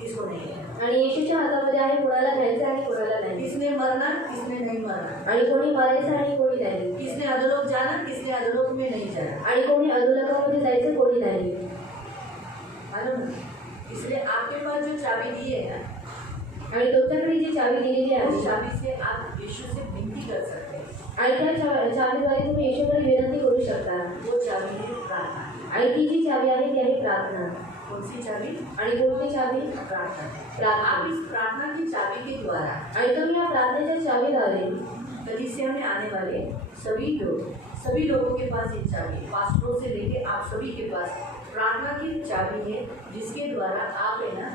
किसको नहीं है, आणि येशूच्या हातामध्ये आहे कोणाला घ्यायचं आणि कोणाला नाही। किसने मरना, किसने नहीं मरना, आणि कोणी मारायचं आणि कोणी नाही। किसने अधोलोक जाना, किसने अधोलोक में नहीं जाना। आणि कोणी अधोलोकामध्ये जायचं, कोणी नाही। मालूम? इसलिए आपके पास जो चाबी दी है ना, आणि तुमच्याकडे जी चावी दिलेली उस आहे चाबी से आप यीशु से विनती कर सकते हैं। आणि त्या चावीद्वारे तुम्ही येशूकडे विनंती करू शकता। वो चाबी है प्रार्थना। आणि ती जी चावी आहे ती आहे प्रार्थना। कौन सी चाबी? आणि कोणती चावी? प्रार्थना। आप इस प्रार्थना की चाबी के द्वारा आणि तुम्ही या प्रार्थनेच्या चावीद्वारे कलीसिया में आने वाले सभी लोगों के पास ये चाबी, पास्टरों से लेके आप सभी के पास प्रार्थना की चाबी है, जिसके द्वारा आप है ना